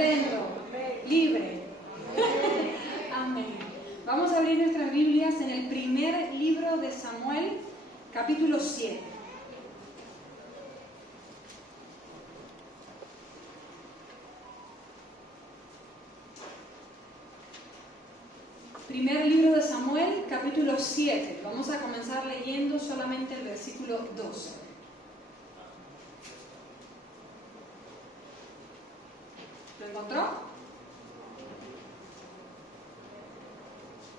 contento, libre. Amén. Vamos a abrir nuestras Biblias en el primer libro de Samuel, capítulo 7. Primer libro de Samuel, capítulo 7. Vamos a comenzar leyendo solamente el versículo 12. ¿Lo encontró?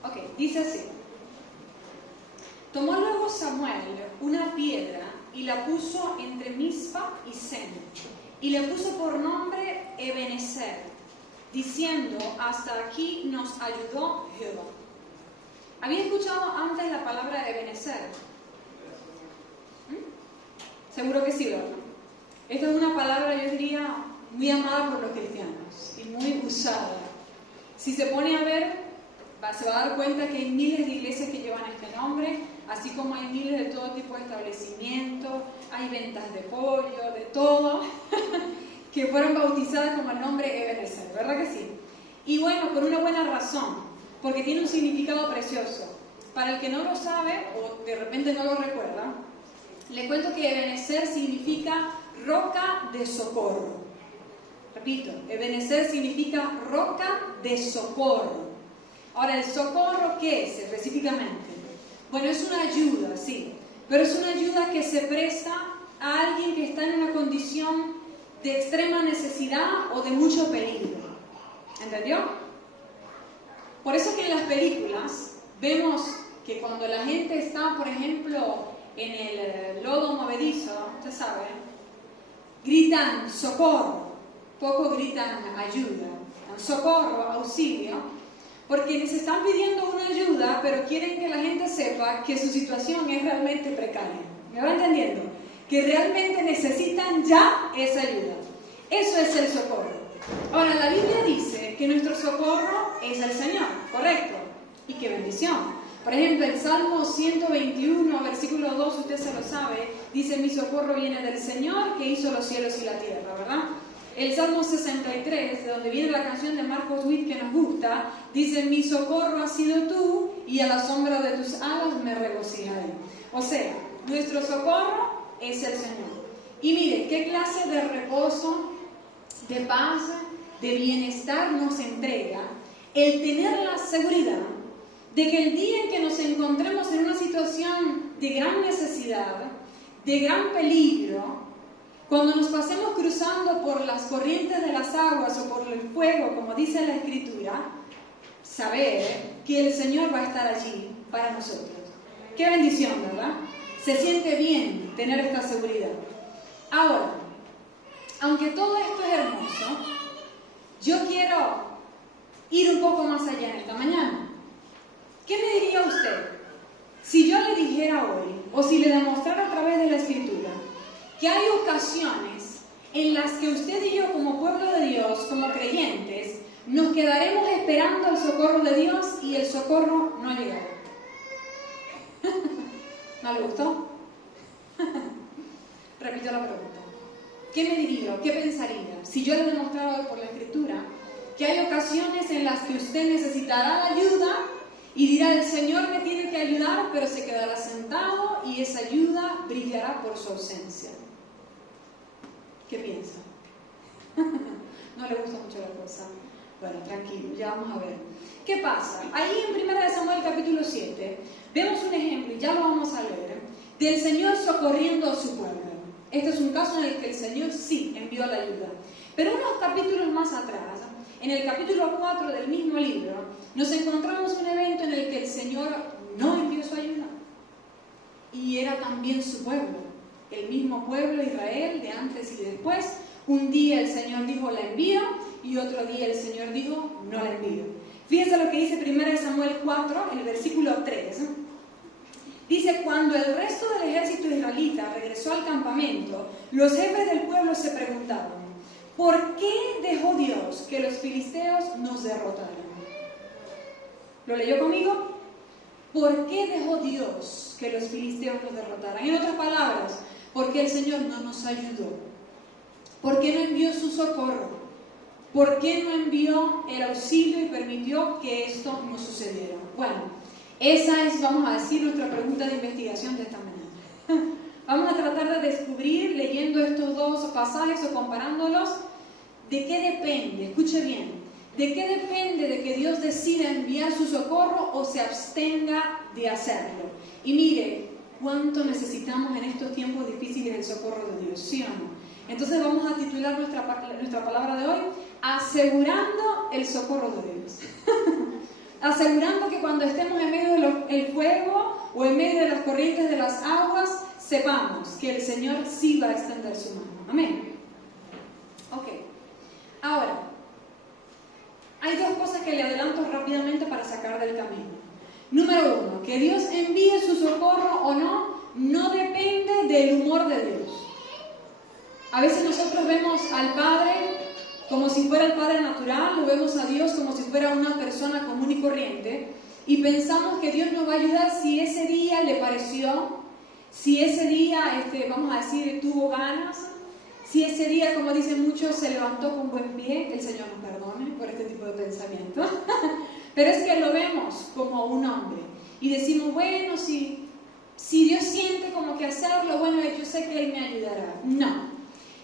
Ok, dice así. Tomó luego Samuel una piedra y la puso entre Mizpa y Sen, y le puso por nombre Ebenezer, diciendo: hasta aquí nos ayudó Jehová. ¿Había escuchado antes la palabra Ebenezer? Seguro que sí, ¿verdad? Esta es una palabra, yo diría, muy amada por los cristianos y muy usada. Si se pone a ver, se va a dar cuenta que hay miles de iglesias que llevan este nombre, así como hay miles de todo tipo de establecimientos, hay ventas de pollo, de todo, que fueron bautizadas como el nombre Ebenezer, ¿verdad que sí? Y bueno, por una buena razón, porque tiene un significado precioso. Para el que no lo sabe, o de repente no lo recuerda, le cuento que Ebenezer significa roca de socorro. Repito, Ebenezer significa roca de socorro. Ahora, ¿el socorro qué es específicamente? Bueno, es una ayuda, sí, pero es una ayuda que se presta a alguien que está en una condición de extrema necesidad o de mucho peligro. ¿Entendió? Por eso que en las películas vemos que cuando la gente está, por ejemplo, en el lodo movedizo, usted sabe, gritan socorro, poco gritan ayuda, socorro, auxilio, porque les están pidiendo una ayuda, pero quieren que la gente sepa que su situación es realmente precaria. ¿Me va entendiendo? Que realmente necesitan ya esa ayuda. Eso es el socorro. Ahora, la Biblia dice que nuestro socorro es el Señor, ¿correcto? Y qué bendición. Por ejemplo, el Salmo 121, versículo 2, usted se lo sabe, dice: mi socorro viene del Señor que hizo los cielos y la tierra, ¿verdad? El Salmo 63, de donde viene la canción de Marcos Witt que nos gusta, dice: mi socorro has sido tú, y a la sombra de tus alas me regocijaré. O sea, nuestro socorro es el Señor. Y mire, qué clase de reposo, de paz, de bienestar nos entrega el tener la seguridad de que el día en que nos encontremos en una situación de gran necesidad, de gran peligro, cuando nos pasemos cruzando por las corrientes de las aguas o por el fuego, como dice la Escritura, saber que el Señor va a estar allí para nosotros. Qué bendición, ¿verdad? Se siente bien tener esta seguridad. Ahora, aunque todo esto es hermoso, yo quiero ir un poco más allá en esta mañana. ¿Qué me diría usted si yo le dijera hoy, o si le demostrara a través de la Escritura, que hay ocasiones en las que usted y yo, como pueblo de Dios, como creyentes, nos quedaremos esperando el socorro de Dios y el socorro no ha llegado? ¿No le gustó? Repito la pregunta. ¿Qué me diría o qué pensaría si yo le demostrara hoy por la Escritura que hay ocasiones en las que usted necesitará ayuda y dirá: el Señor me tiene que ayudar, pero se quedará sentado y esa ayuda brillará por su ausencia? ¿Qué piensa? ¿No le gusta mucho la cosa? Bueno, tranquilo, ya vamos a ver. ¿Qué pasa? Ahí en 1 Samuel capítulo 7 vemos un ejemplo, y ya lo vamos a leer, del Señor socorriendo a su pueblo. Este es un caso en el que el Señor sí envió la ayuda. Pero unos capítulos más atrás, en el capítulo 4 del mismo libro, nos encontramos un evento en el que el Señor no envió su ayuda. Y era también su pueblo, el mismo pueblo Israel de antes y de después. Un día el Señor dijo: la envío, y otro día el Señor dijo: no la envío. Fíjense lo que dice 1 Samuel 4, en el versículo 3. Dice: cuando el resto del ejército israelita regresó al campamento, los jefes del pueblo se preguntaban: ¿por qué dejó Dios que los filisteos nos derrotaran? ¿Lo leyó conmigo? ¿Por qué dejó Dios que los filisteos nos derrotaran? En otras palabras, ¿por qué el Señor no nos ayudó? ¿Por qué no envió su socorro? ¿Por qué no envió el auxilio y permitió que esto no sucediera? Bueno, esa es, vamos a decir, nuestra pregunta de investigación de esta mañana. Vamos a tratar de descubrir, leyendo estos dos pasajes o comparándolos, de qué depende, escuche bien, de qué depende de que Dios decida enviar su socorro o se abstenga de hacerlo. Y mire, cuánto necesitamos en estos tiempos difíciles el socorro de Dios, ¿sí o no? Entonces vamos a titular nuestra palabra de hoy, asegurando el socorro de Dios. Asegurando que cuando estemos en medio del fuego o en medio de las corrientes de las aguas, sepamos que el Señor sí va a extender su mano. Amén. Ok. Ahora, hay dos cosas que le adelanto rápidamente para sacar del camino. Número uno, que Dios envíe su socorro o no depende del humor de Dios. A veces nosotros vemos al Padre como si fuera el Padre natural, o vemos a Dios como si fuera una persona común y corriente, y pensamos que Dios nos va a ayudar si ese día le pareció, si ese día, vamos a decir, tuvo ganas, si ese día, como dicen muchos, se levantó con buen pie. El Señor nos perdone por este tipo de pensamiento. Pero es que lo vemos como un hombre y decimos, bueno, si Dios siente como que hacerlo, bueno, yo sé que Él me ayudará. No.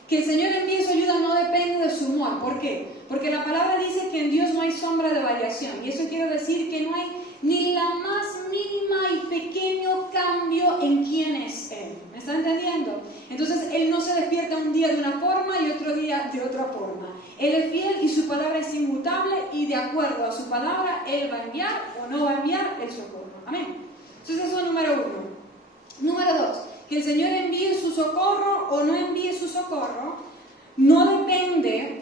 Que el Señor envíe su ayuda no depende de su humor. ¿Por qué? Porque la palabra dice que en Dios no hay sombra de variación. Y eso quiere decir que no hay ni la más mínima y pequeño cambio en quién es Él. ¿Me está entendiendo? Entonces, Él no se despierta un día de una forma y otro día de otra forma. Él es fiel y su palabra es inmutable, y de acuerdo a su palabra, Él va a enviar o no va a enviar el socorro. Amén. Entonces, eso es número uno. Número dos, que el Señor envíe su socorro o no envíe su socorro, no depende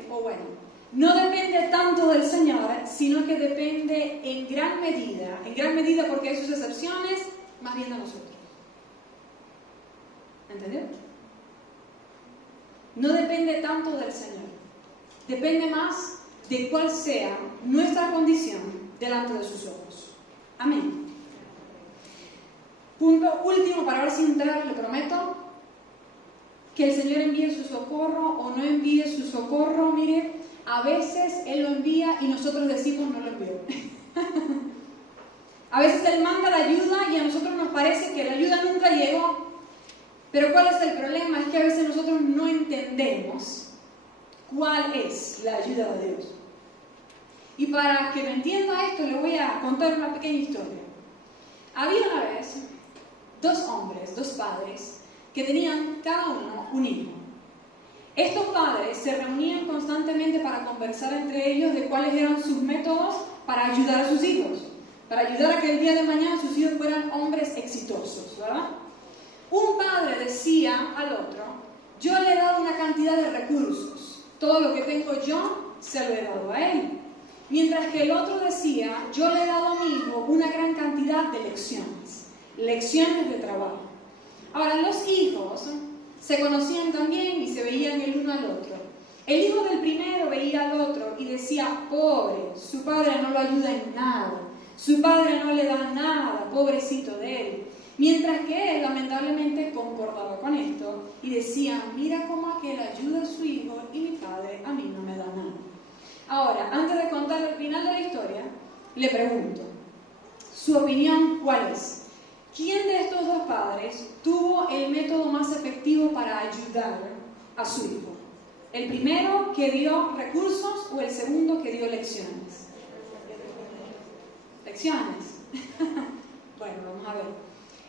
tanto del Señor, sino que depende en gran medida porque hay sus excepciones, más bien de nosotros. ¿Entendió? No depende tanto del Señor, depende más de cuál sea nuestra condición delante de sus ojos. Amén. Punto último, para ahora sin entrar, le prometo, que el Señor envíe su socorro o no envíe su socorro. Mire, a veces Él lo envía y nosotros decimos no lo envió. A veces Él manda la ayuda y a nosotros nos parece que la ayuda nunca llegó. Pero ¿cuál es el problema? Es que a veces nosotros no entendemos cuál es la ayuda de Dios. Y para que me entienda esto, le voy a contar una pequeña historia. Había una vez dos hombres, dos padres, que tenían cada uno un hijo. Estos padres se reunían constantemente para conversar entre ellos de cuáles eran sus métodos para ayudar a sus hijos, para ayudar a que el día de mañana sus hijos fueran hombres exitosos, ¿verdad? Un padre decía al otro, yo le he dado una cantidad de recursos, todo lo que tengo yo se lo he dado a él. Mientras que el otro decía, yo le he dado a mi hijo una gran cantidad de lecciones de trabajo. Ahora, los hijos se conocían también y se veían el uno al otro. El hijo del primero veía al otro y decía, pobre, su padre no lo ayuda en nada, su padre no le da nada, pobrecito de él. Mientras que él lamentablemente concordaba con esto y decía, mira cómo aquel ayuda a su hijo y mi padre a mí no me da nada. Ahora, antes de contar el final de la historia, le pregunto, ¿su opinión cuál es? ¿Quién de estos dos padres tuvo el método más efectivo para ayudar a su hijo? ¿El primero que dio recursos o el segundo que dio lecciones? ¿Lecciones? Bueno, vamos a ver.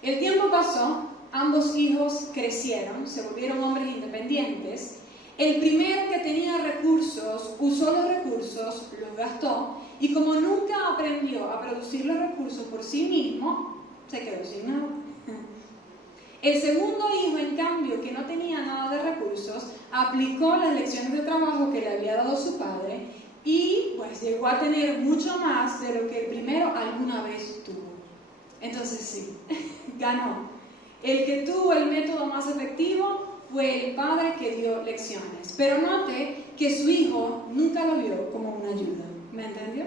El tiempo pasó, ambos hijos crecieron, se volvieron hombres independientes. El primero que tenía recursos, usó los recursos, los gastó, y como nunca aprendió a producir los recursos por sí mismo, se quedó sin nada. El segundo hijo, en cambio, que no tenía nada de recursos, aplicó las lecciones de trabajo que le había dado su padre y pues llegó a tener mucho más de lo que el primero alguna vez tuvo. Entonces sí, ganó. El que tuvo el método más efectivo fue el padre que dio lecciones. Pero note que su hijo nunca lo vio como una ayuda. ¿Me entendió?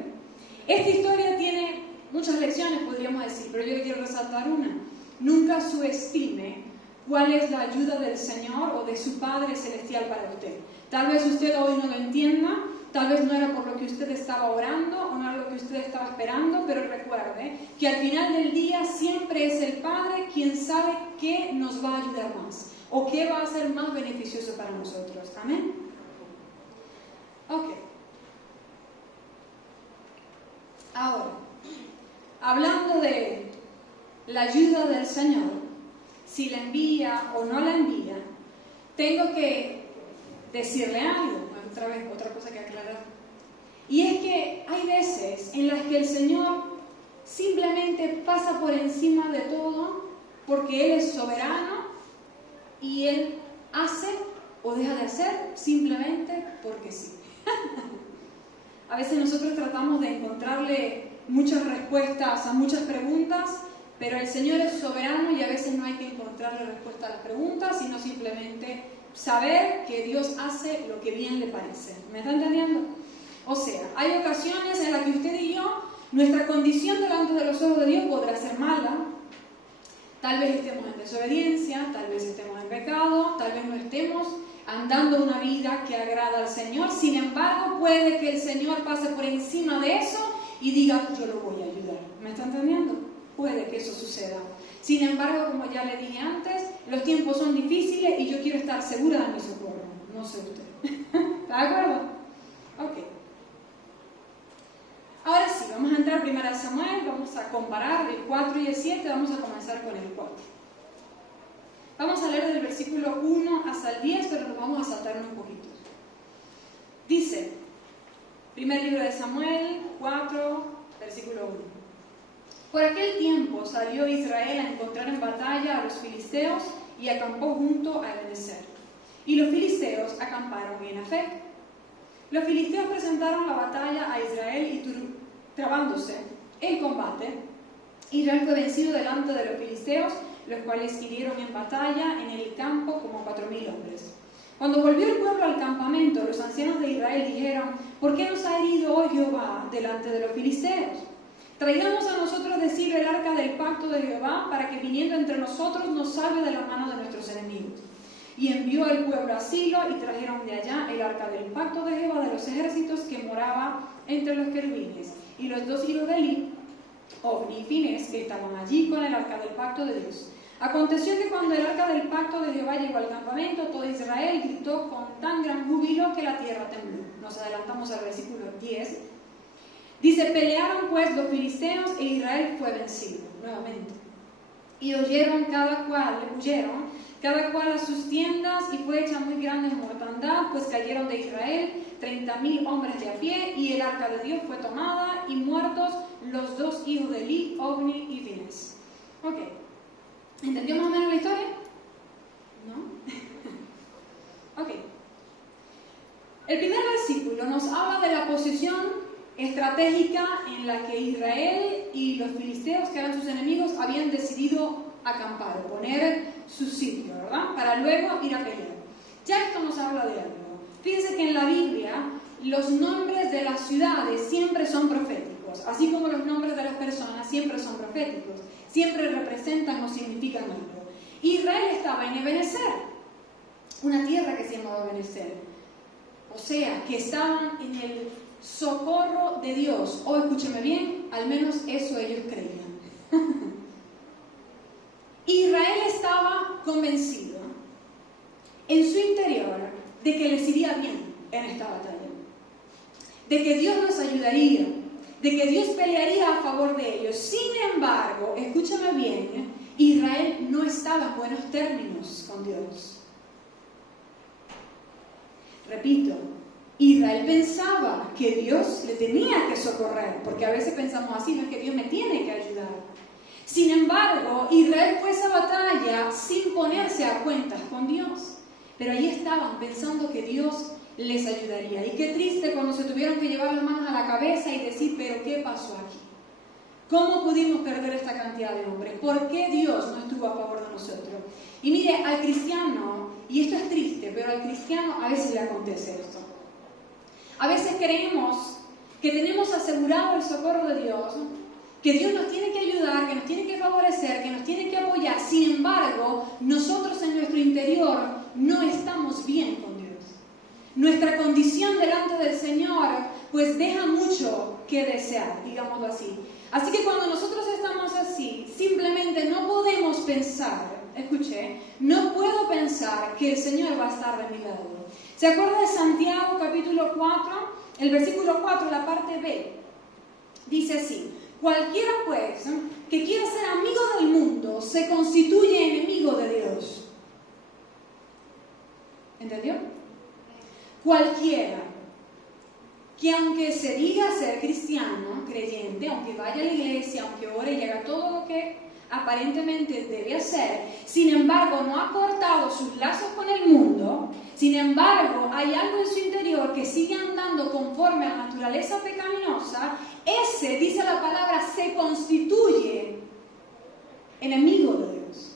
Esta historia tiene muchas lecciones, podríamos decir, pero yo le quiero resaltar una. Nunca subestime cuál es la ayuda del Señor o de su Padre Celestial para usted. Tal vez usted hoy no lo entienda, tal vez no era por lo que usted estaba orando o no era lo que usted estaba esperando, pero recuerde que al final del día siempre es el Padre quien sabe qué nos va a ayudar más o qué va a ser más beneficioso para nosotros. Amén. Ok. Ahora, hablando de la ayuda del Señor, si la envía o no la envía, tengo que decirle algo, otra vez, otra cosa que aclarar. Y es que hay veces en las que el Señor simplemente pasa por encima de todo porque Él es soberano y Él hace o deja de hacer simplemente porque sí. A veces nosotros tratamos de encontrarle muchas respuestas a muchas preguntas, pero el Señor es soberano y a veces no hay que encontrarle respuesta a las preguntas, sino simplemente saber que Dios hace lo que bien le parece. ¿Me está entendiendo? O sea, hay ocasiones en las que usted y yo, nuestra condición delante de los ojos de Dios podrá ser mala. Tal vez estemos en desobediencia, tal vez estemos en pecado, tal vez no estemos andando una vida que agrada al Señor. Sin embargo, puede que el Señor pase por encima de eso y diga, yo lo voy a ayudar. ¿Me está entendiendo? Puede que eso suceda. Sin embargo, como ya le dije antes, los tiempos son difíciles y yo quiero estar segura de mi socorro. No sé usted. ¿Está de acuerdo? Ok. Ahora sí, vamos a entrar primero a Samuel, vamos a comparar el 4 y el 7, vamos a comenzar con el 4. Vamos a leer del versículo 1 hasta el 10, pero nos vamos a saltar un poquito. Dice, primer libro de Samuel, 4, versículo 1. Por aquel tiempo salió Israel a encontrar en batalla a los filisteos y acampó junto a Ebenezer. Y los filisteos acamparon en Afec. Los filisteos presentaron la batalla a Israel y trabándose el combate, Israel fue vencido delante de los filisteos, los cuales hirieron en batalla en el campo como 4.000 hombres. Cuando volvió el pueblo al campamento, los ancianos de Israel dijeron, ¿por qué nos ha herido hoy Jehová delante de los filisteos? Traigamos a nosotros de Silo el arca del pacto de Jehová, para que viniendo entre nosotros nos salve de la mano de nuestros enemigos. Y envió el pueblo a Silo y trajeron de allá el arca del pacto de Jehová de los ejércitos que moraba entre los querubines. Y los dos hijos de Eli, Ofni y Finés, que estaban allí con el arca del pacto de Dios. Aconteció que cuando el arca del pacto de Jehová llegó al campamento, todo Israel gritó con tan gran júbilo que la tierra tembló. Nos adelantamos al versículo 10. Dice, pelearon pues los filisteos e Israel fue vencido nuevamente. Y huyeron cada cual a sus tiendas, y fue hecha muy grande mortandad, pues cayeron de Israel 30.000 hombres de a pie, y el arca de Dios fue tomada, y muertos los dos hijos de Eli, Ofni y Finés. Ok. ¿Entendió más o menos la historia? ¿No? Ok. El primer versículo nos habla de la posición estratégica en la que Israel y los filisteos, que eran sus enemigos, habían decidido acampar, poner su sitio, ¿verdad? Para luego ir a pelear. Ya esto nos habla de algo. Fíjense que en la Biblia los nombres de las ciudades siempre son proféticos, así como los nombres de las personas siempre son proféticos, siempre representan o significan algo. Israel estaba en Ebenezer, una tierra que se llamaba Ebenezer, o sea, que estaban en el socorro de Dios, o escúcheme bien, al menos eso ellos creían. Israel estaba convencido en su interior de que les iría bien en esta batalla, de que Dios los ayudaría, de que Dios pelearía a favor de ellos. Sin embargo, escúchame bien, Israel no estaba en buenos términos con Dios. Repito, Israel pensaba que Dios le tenía que socorrer, porque a veces pensamos así, no es que Dios me tiene que ayudar. Sin embargo, Israel fue a esa batalla sin ponerse a cuentas con Dios, pero ahí estaban pensando que Dios les ayudaría. Y qué triste cuando se tuvieron que llevar las manos a la cabeza y decir, pero ¿qué pasó aquí? ¿Cómo pudimos perder esta cantidad de hombres? ¿Por qué Dios no estuvo a favor de nosotros? Y mire, al cristiano, y esto es triste, pero al cristiano a veces le acontece esto. A veces creemos que tenemos asegurado el socorro de Dios, que Dios nos tiene que ayudar, que nos tiene que favorecer, que nos tiene que apoyar. Sin embargo, nosotros en nuestro interior no estamos bien con Dios. Nuestra condición delante del Señor pues deja mucho que desear, digámoslo así. Así que cuando nosotros estamos así, simplemente no podemos pensar, escuché, no puedo pensar que el Señor va a estar de mi lado. ¿Se acuerda de Santiago capítulo 4? El versículo 4, la parte B, dice así: cualquiera pues que quiera ser amigo del mundo se constituye enemigo de Dios. ¿Entendió? Cualquiera que aunque se diga ser cristiano, creyente, aunque vaya a la iglesia, aunque ore y haga todo lo que aparentemente debe hacer, sin embargo no ha cortado sus lazos con el mundo, sin embargo hay algo en su interior que sigue andando conforme a la naturaleza pecaminosa, ese, dice la palabra, se constituye enemigo de Dios.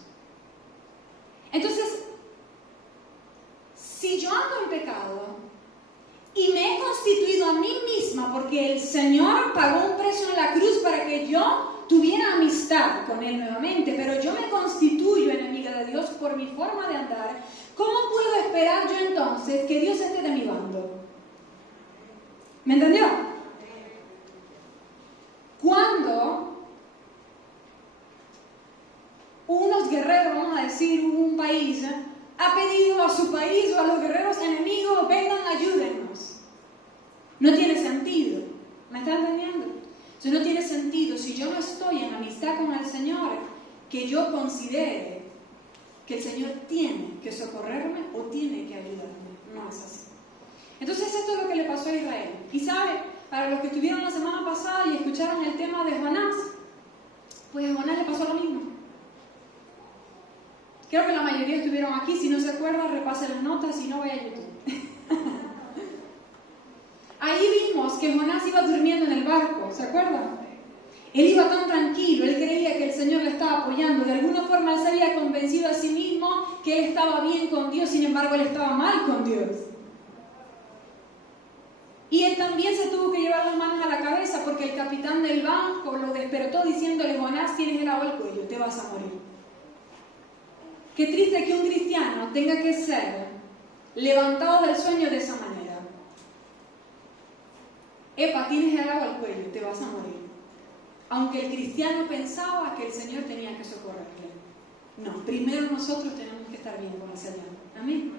Entonces, si yo ando en pecado y me he constituido a mí misma porque el Señor pagó un precio en la cruz para que yo tuviera amistad con Él nuevamente, pero yo me constituyo enemiga de Dios por mi forma de andar, ¿cómo puedo esperar yo entonces que Dios esté de mi bando? ¿Me entendió? Cuando unos guerreros, vamos a decir, un país, ha pedido a su país o a los guerreros enemigos, vengan, ayúdennos. No tiene sentido. ¿Me está entendiendo? Eso no tiene sentido si yo no estoy en amistad con el Señor, que yo considere que el Señor tiene que socorrerme o tiene que ayudarme. No es así. Entonces esto es lo que le pasó a Israel. Y sabe, para los que estuvieron la semana pasada y escucharon el tema de Jonás, pues a Jonás le pasó lo mismo. Creo que la mayoría estuvieron aquí. Si no se acuerdan, repase las notas, si no, vaya a YouTube. Ahí vimos que Jonás iba durmiendo en el barco, ¿se acuerdan? Él iba tan tranquilo, él creía que el Señor le estaba apoyando. De alguna forma él se había convencido a sí mismo que él estaba bien con Dios, sin embargo él estaba mal con Dios. Y él también se tuvo que llevar las manos a la cabeza porque el capitán del barco lo despertó diciéndole: Jonás, tienes el agua al cuello, te vas a morir. Qué triste que un cristiano tenga que ser levantado del sueño de esa manera. Epa, tienes el agua al cuello, te vas a morir. Aunque el cristiano pensaba que el Señor tenía que socorrerle. No, primero nosotros tenemos que estar bien con el Señor. Amén.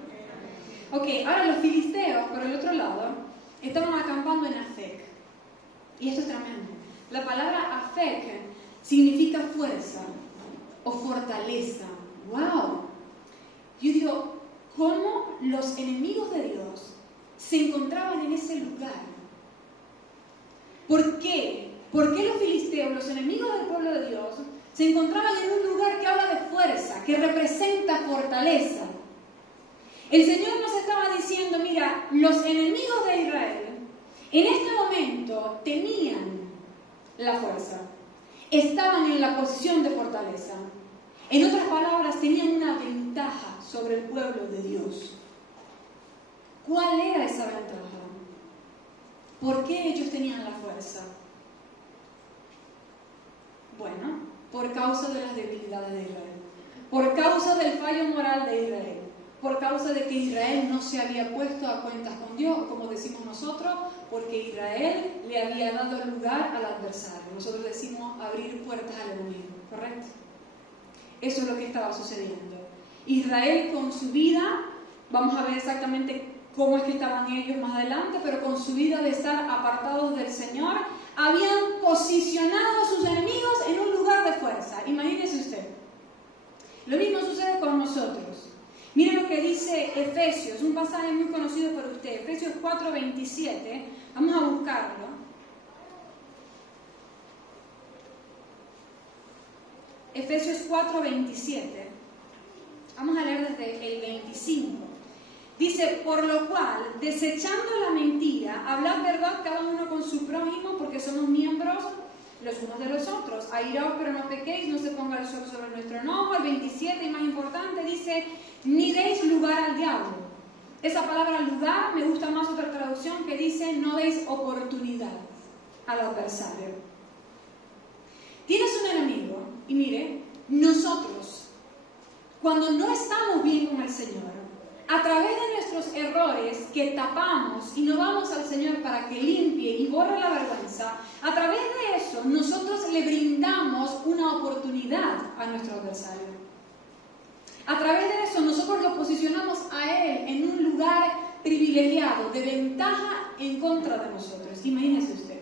Ok, ahora los filisteos, por el otro lado, estaban acampando en Afec. Y esto es tremendo. La palabra Afec significa fuerza o fortaleza. ¡Wow! Yo digo, ¿cómo los enemigos de Dios se encontraban en ese lugar? ¿Por qué? ¿Por qué los filisteos, los enemigos del pueblo de Dios, se encontraban en un lugar que habla de fuerza, que representa fortaleza? El Señor nos estaba diciendo, mira, los enemigos de Israel en este momento tenían la fuerza, estaban en la posición de fortaleza. En otras palabras, tenían una ventaja sobre el pueblo de Dios. ¿Cuál era esa ventaja? ¿Por qué ellos tenían la fuerza? Bueno, por causa de las debilidades de Israel, por causa del fallo moral de Israel, por causa de que Israel no se había puesto a cuentas con Dios, como decimos nosotros, porque Israel le había dado lugar al adversario. Nosotros decimos abrir puertas al enemigo, ¿correcto? Eso es lo que estaba sucediendo. Israel con su vida, vamos a ver exactamente cómo es que estaban ellos más adelante, pero con su vida de estar apartados del Señor, habían posicionado a sus enemigos en un lugar de fuerza. Imagínese usted. Lo mismo sucede con nosotros. Miren lo que dice Efesios, un pasaje muy conocido por usted, Efesios 4:27. Vamos a buscarlo. Efesios 4:27. Vamos a leer desde el 25. Dice, por lo cual, desechando la mentira, hablad verdad cada uno con su prójimo, porque somos miembros los unos de los otros. Airaos, pero no pequéis, no se ponga el sol sobre nuestro enojo. El 27, y más importante, dice, ni deis lugar al diablo. Esa palabra lugar, me gusta más otra traducción que dice, no deis oportunidad al adversario. Tienes un enemigo, y mire, nosotros, cuando no estamos bien con el Señor, a través de nuestros errores que tapamos y no vamos al Señor para que limpie y borre la vergüenza, a través de eso nosotros le brindamos una oportunidad a nuestro adversario. A través de eso nosotros lo posicionamos a él en un lugar privilegiado, de ventaja en contra de nosotros. Imagínese usted.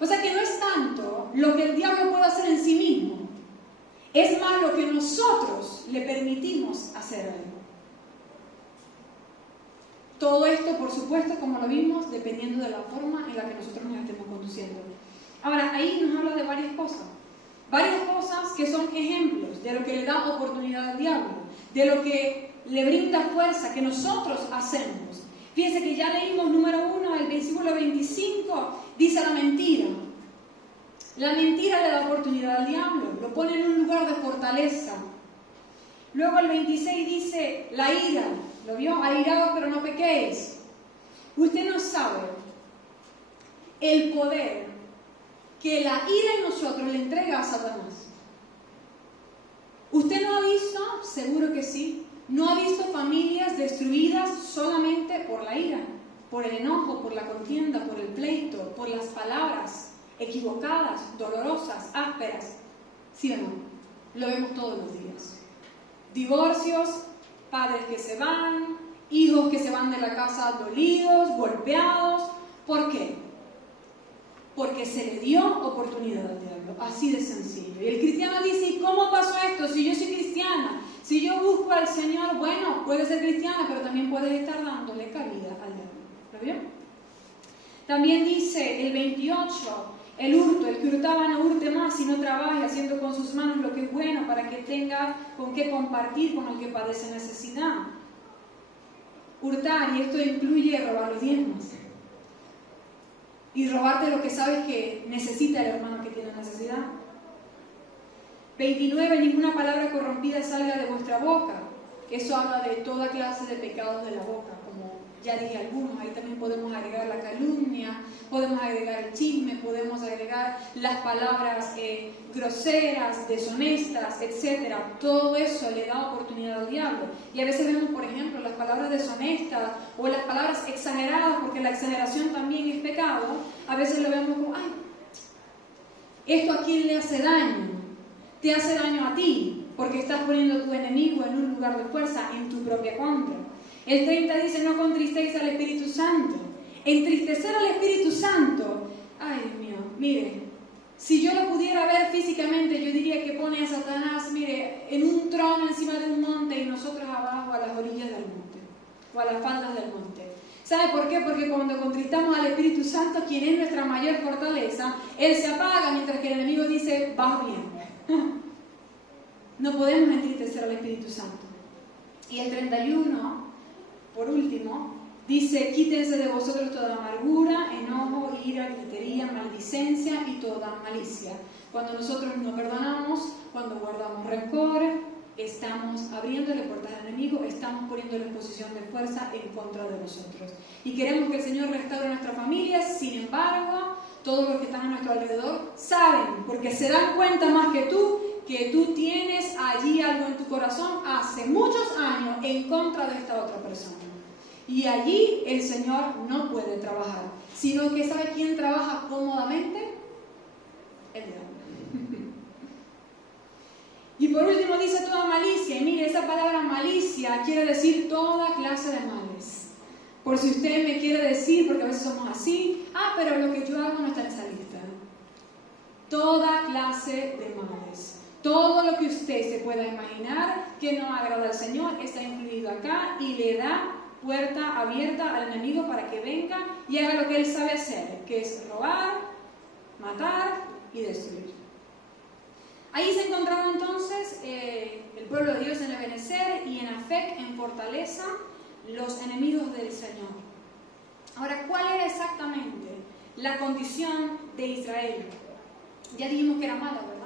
O sea que no es tanto lo que el diablo puede hacer en sí mismo, es más lo que nosotros le permitimos hacer a él. Todo esto, por supuesto, como lo vimos, dependiendo de la forma en la que nosotros nos estemos conduciendo. Ahora, ahí nos habla de varias cosas que son ejemplos de lo que le da oportunidad al diablo, de lo que le brinda fuerza, que nosotros hacemos. Fíjense que ya leímos, número 1, el versículo 25, dice la mentira. La mentira le da oportunidad al diablo, lo pone en un lugar de fortaleza. Luego el 26 dice, la ira. ¿Lo vio? Airaos, pero no pequéis. Usted no sabe el poder que la ira en nosotros le entrega a Satanás. ¿Usted no ha visto? Seguro que sí. ¿No ha visto familias destruidas solamente por la ira? Por el enojo, por la contienda, por el pleito, por las palabras equivocadas, dolorosas, ásperas. ¿Sí o no? Lo vemos todos los días. Divorcios, padres que se van, hijos que se van de la casa dolidos, golpeados. ¿Por qué? Porque se le dio oportunidad al diablo, así de sencillo. Y el cristiano dice, ¿y cómo pasó esto? Si yo soy cristiana, si yo busco al Señor, bueno, puedes ser cristiana, pero también puedes estar dándole cabida al diablo. ¿Lo vio? También dice el 28, el hurto, el que hurtaba no hurte más, sino trabaje haciendo con sus manos lo que es bueno para que tenga con qué compartir con el que padece necesidad. Hurtar, y esto incluye robar los diezmos. Y robarte lo que sabes que necesita el hermano que tiene necesidad. 29, ninguna palabra corrompida salga de vuestra boca. Eso habla de toda clase de pecados de la boca, como ya dije algunos. Ahí también podemos agregar la calumnia, podemos agregar el chisme, podemos agregar las palabras groseras, deshonestas, etc. Todo eso le da oportunidad al diablo. Y a veces vemos, por ejemplo, las palabras deshonestas o las palabras exageradas, porque la exageración también es pecado. A veces lo vemos como, ay, ¿esto a quién le hace daño? Te hace daño a ti, porque estás poniendo a tu enemigo en un lugar de fuerza, en tu propia contra. El 30 dice, no contristéis al Espíritu Santo. Entristecer al Espíritu Santo, ay Dios mío, mire, si yo lo pudiera ver físicamente, yo diría que pone a Satanás, mire, en un trono encima de un monte y nosotros abajo a las orillas del monte, o a las faldas del monte. ¿Sabe por qué? Porque cuando contristamos al Espíritu Santo, quien es nuestra mayor fortaleza, Él se apaga mientras que el enemigo dice, vas bien. No podemos entristecer al Espíritu Santo. Y el 31, por último, dice, quítense de vosotros toda amargura, enojo, ira, gritería, maldicencia y toda malicia. Cuando nosotros no perdonamos, cuando guardamos rencor, estamos abriéndole puertas al enemigo, estamos poniéndole en posición de fuerza en contra de nosotros. Y queremos que el Señor restaure nuestras familias, sin embargo, todos los que están a nuestro alrededor saben, porque se dan cuenta más que tú tienes allí algo en tu corazón hace muchos años en contra de esta otra persona. Y allí el Señor no puede trabajar, sino que ¿sabe quién trabaja cómodamente? El diablo. Y por último dice toda malicia, y mire, esa palabra malicia quiere decir toda clase de males. Por si usted me quiere decir, porque a veces somos así, pero lo que yo hago no está en esa lista. Toda clase de males. Todo lo que usted se pueda imaginar que no agrada al Señor está incluido acá y le da puerta abierta al enemigo para que venga y haga lo que él sabe hacer, que es robar, matar y destruir. Ahí se encontraba entonces el pueblo de Dios en Ebenezer y en Afec, en Fortaleza, los enemigos del Señor. Ahora, ¿cuál era exactamente la condición de Israel? Ya dijimos que era mala, ¿verdad?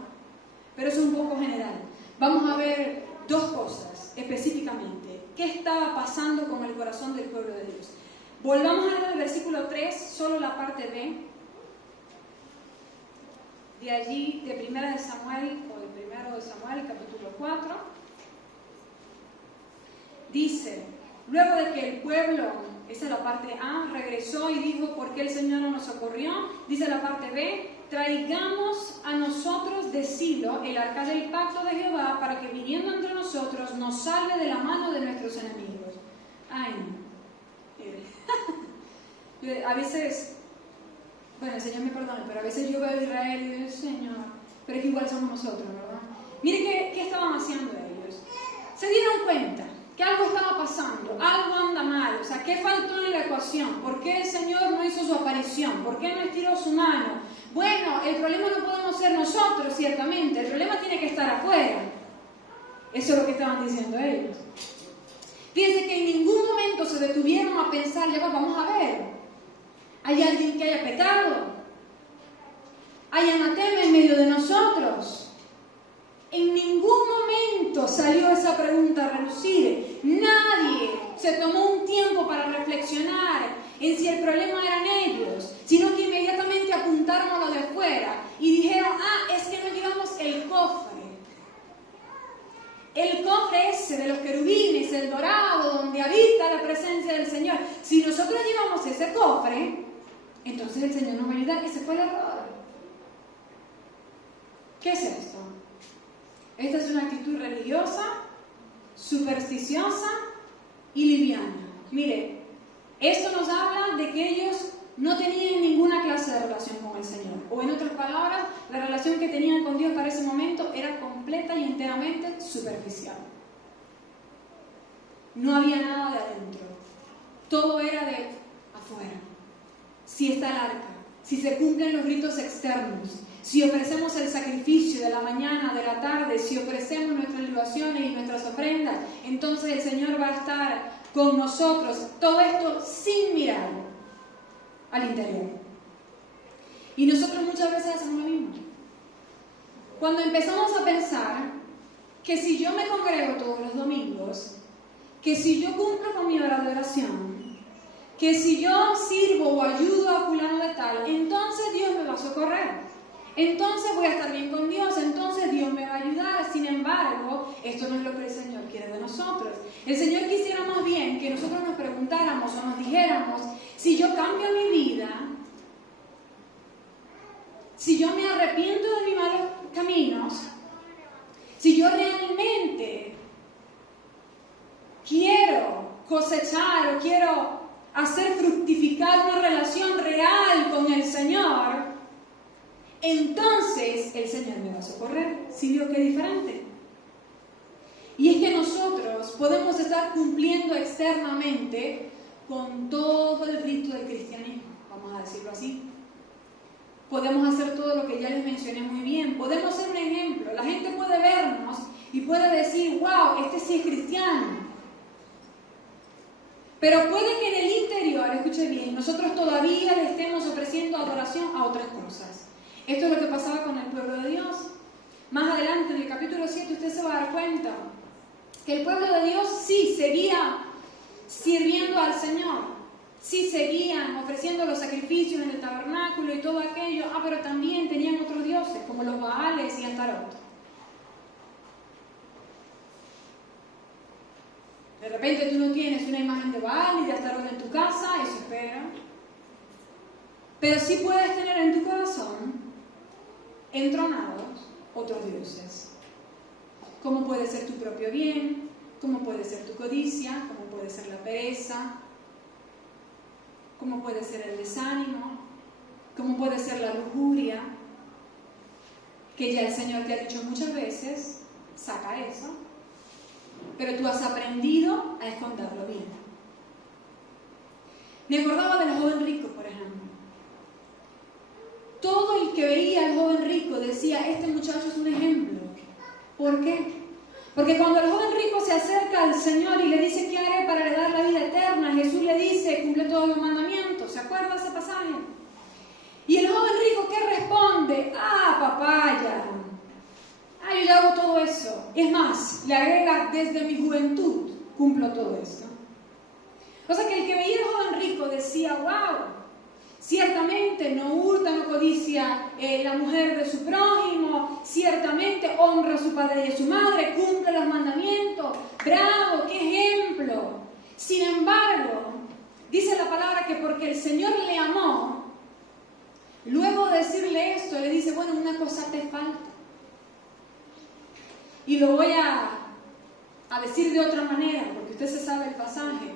Pero eso es un poco general. Vamos a ver dos cosas específicamente. ¿Qué estaba pasando con el corazón del pueblo de Dios? Volvamos a ver el versículo 3, solo la parte B. De allí, de Primera de Samuel, o de Primero de Samuel, capítulo 4. Dice, Luego de que el pueblo, esa es la parte A, regresó y dijo, ¿por qué el Señor no nos socorrió? Dice la parte B, traigamos a nosotros de Silo el arca del pacto de Jehová para que viniendo entre nosotros nos salve de la mano de nuestros enemigos. Ay, no. A veces, bueno, el Señor me perdone, pero a veces yo veo a Israel y digo, Señor, pero es que igual somos nosotros, ¿verdad? Mire qué estaban haciendo ellos. Se dieron cuenta que algo estaba pasando, algo anda mal, o sea, ¿qué faltó en la ecuación? ¿Por qué el Señor no hizo su aparición? ¿Por qué no estiró su mano? Bueno, el problema no podemos ser nosotros, ciertamente, el problema tiene que estar afuera. Eso es lo que estaban diciendo ellos. Fíjense que en ningún momento se detuvieron a pensar, ya vamos a ver, ¿hay alguien que haya pecado? ¿Hay anatema en medio de nosotros? En ningún momento salió esa pregunta a relucir. Nadie se tomó un tiempo para reflexionar en si el problema eran ellos, sino que inmediatamente apuntaron a lo de afuera y dijeron, es que no llevamos el cofre. El cofre ese de los querubines, el dorado, donde habita la presencia del Señor. Si nosotros llevamos ese cofre, entonces el Señor nos va a ayudar. Ese fue el error. ¿Qué es esto? Esta es una actitud religiosa, supersticiosa y liviana. Mire, esto nos habla de que ellos no tenían ninguna clase de relación con el Señor. O en otras palabras, la relación que tenían con Dios para ese momento era completa y enteramente superficial. No había nada de adentro. Todo era de afuera. Si está el arca, si se cumplen los ritos externos, si ofrecemos el sacrificio de la mañana, de la tarde, si ofrecemos nuestras libaciones y nuestras ofrendas, entonces el Señor va a estar con nosotros. Todo esto sin mirar al interior. Y nosotros muchas veces hacemos lo mismo. Cuando empezamos a pensar que si yo me congrego todos los domingos, que si yo cumplo con mi hora de oración, que si yo sirvo o ayudo a fulano de tal, entonces Dios me va a socorrer. Entonces voy a estar bien con Dios, entonces Dios me va a ayudar. Sin embargo, esto no es lo que el Señor quiere de nosotros. El Señor quisiera más bien que nosotros nos preguntáramos o nos dijéramos, si yo cambio mi vida, si yo me arrepiento de mis malos caminos, si yo realmente quiero cosechar o quiero hacer fructificar una relación real con el Señor, entonces el Señor me va a socorrer. ¿Sí vio qué diferente? Y es que nosotros podemos estar cumpliendo externamente con todo el rito del cristianismo, vamos a decirlo así. Podemos hacer todo lo que ya les mencioné muy bien. Podemos ser un ejemplo. La gente puede vernos y puede decir, wow, este sí es cristiano. Pero puede que en el interior, escuche bien, nosotros todavía le estemos ofreciendo adoración a otras cosas. Esto es lo que pasaba con el pueblo de Dios. Más adelante, en el capítulo 7, usted se va a dar cuenta que el pueblo de Dios sí seguía sirviendo al Señor. Sí seguían ofreciendo los sacrificios en el tabernáculo y todo aquello. Pero también tenían otros dioses, como los Baales y Astarot. De repente tú no tienes una imagen de Baal y de Astarot en tu casa, eso espera. Pero sí puedes tener en tu corazón entronados otros dioses. Como puede ser tu propio bien, como puede ser tu codicia, como puede ser la pereza, como puede ser el desánimo, como puede ser la lujuria, que ya el Señor te ha dicho muchas veces, saca eso, pero tú has aprendido a esconderlo bien. Me acordaba del joven rico, por ejemplo. Todo el que veía al joven rico decía, este muchacho es un ejemplo. ¿Por qué? Porque cuando el joven rico se acerca al Señor y le dice, ¿qué haré para heredar la vida eterna? Jesús le dice, cumple todos los mandamientos. ¿Se acuerda ese pasaje? Y el joven rico, ¿qué responde? Papaya. Yo ya hago todo eso. Es más, le agrega, desde mi juventud cumplo todo esto. O sea que el que veía al joven rico decía, wow, ciertamente no hurta, no codicia la mujer de su prójimo, ciertamente honra a su padre y a su madre, cumple los mandamientos, bravo, qué ejemplo. Sin embargo, dice la palabra que porque el Señor le amó, luego de decirle esto, le dice, bueno, una cosa te falta. Y lo voy a decir de otra manera, porque usted se sabe el pasaje.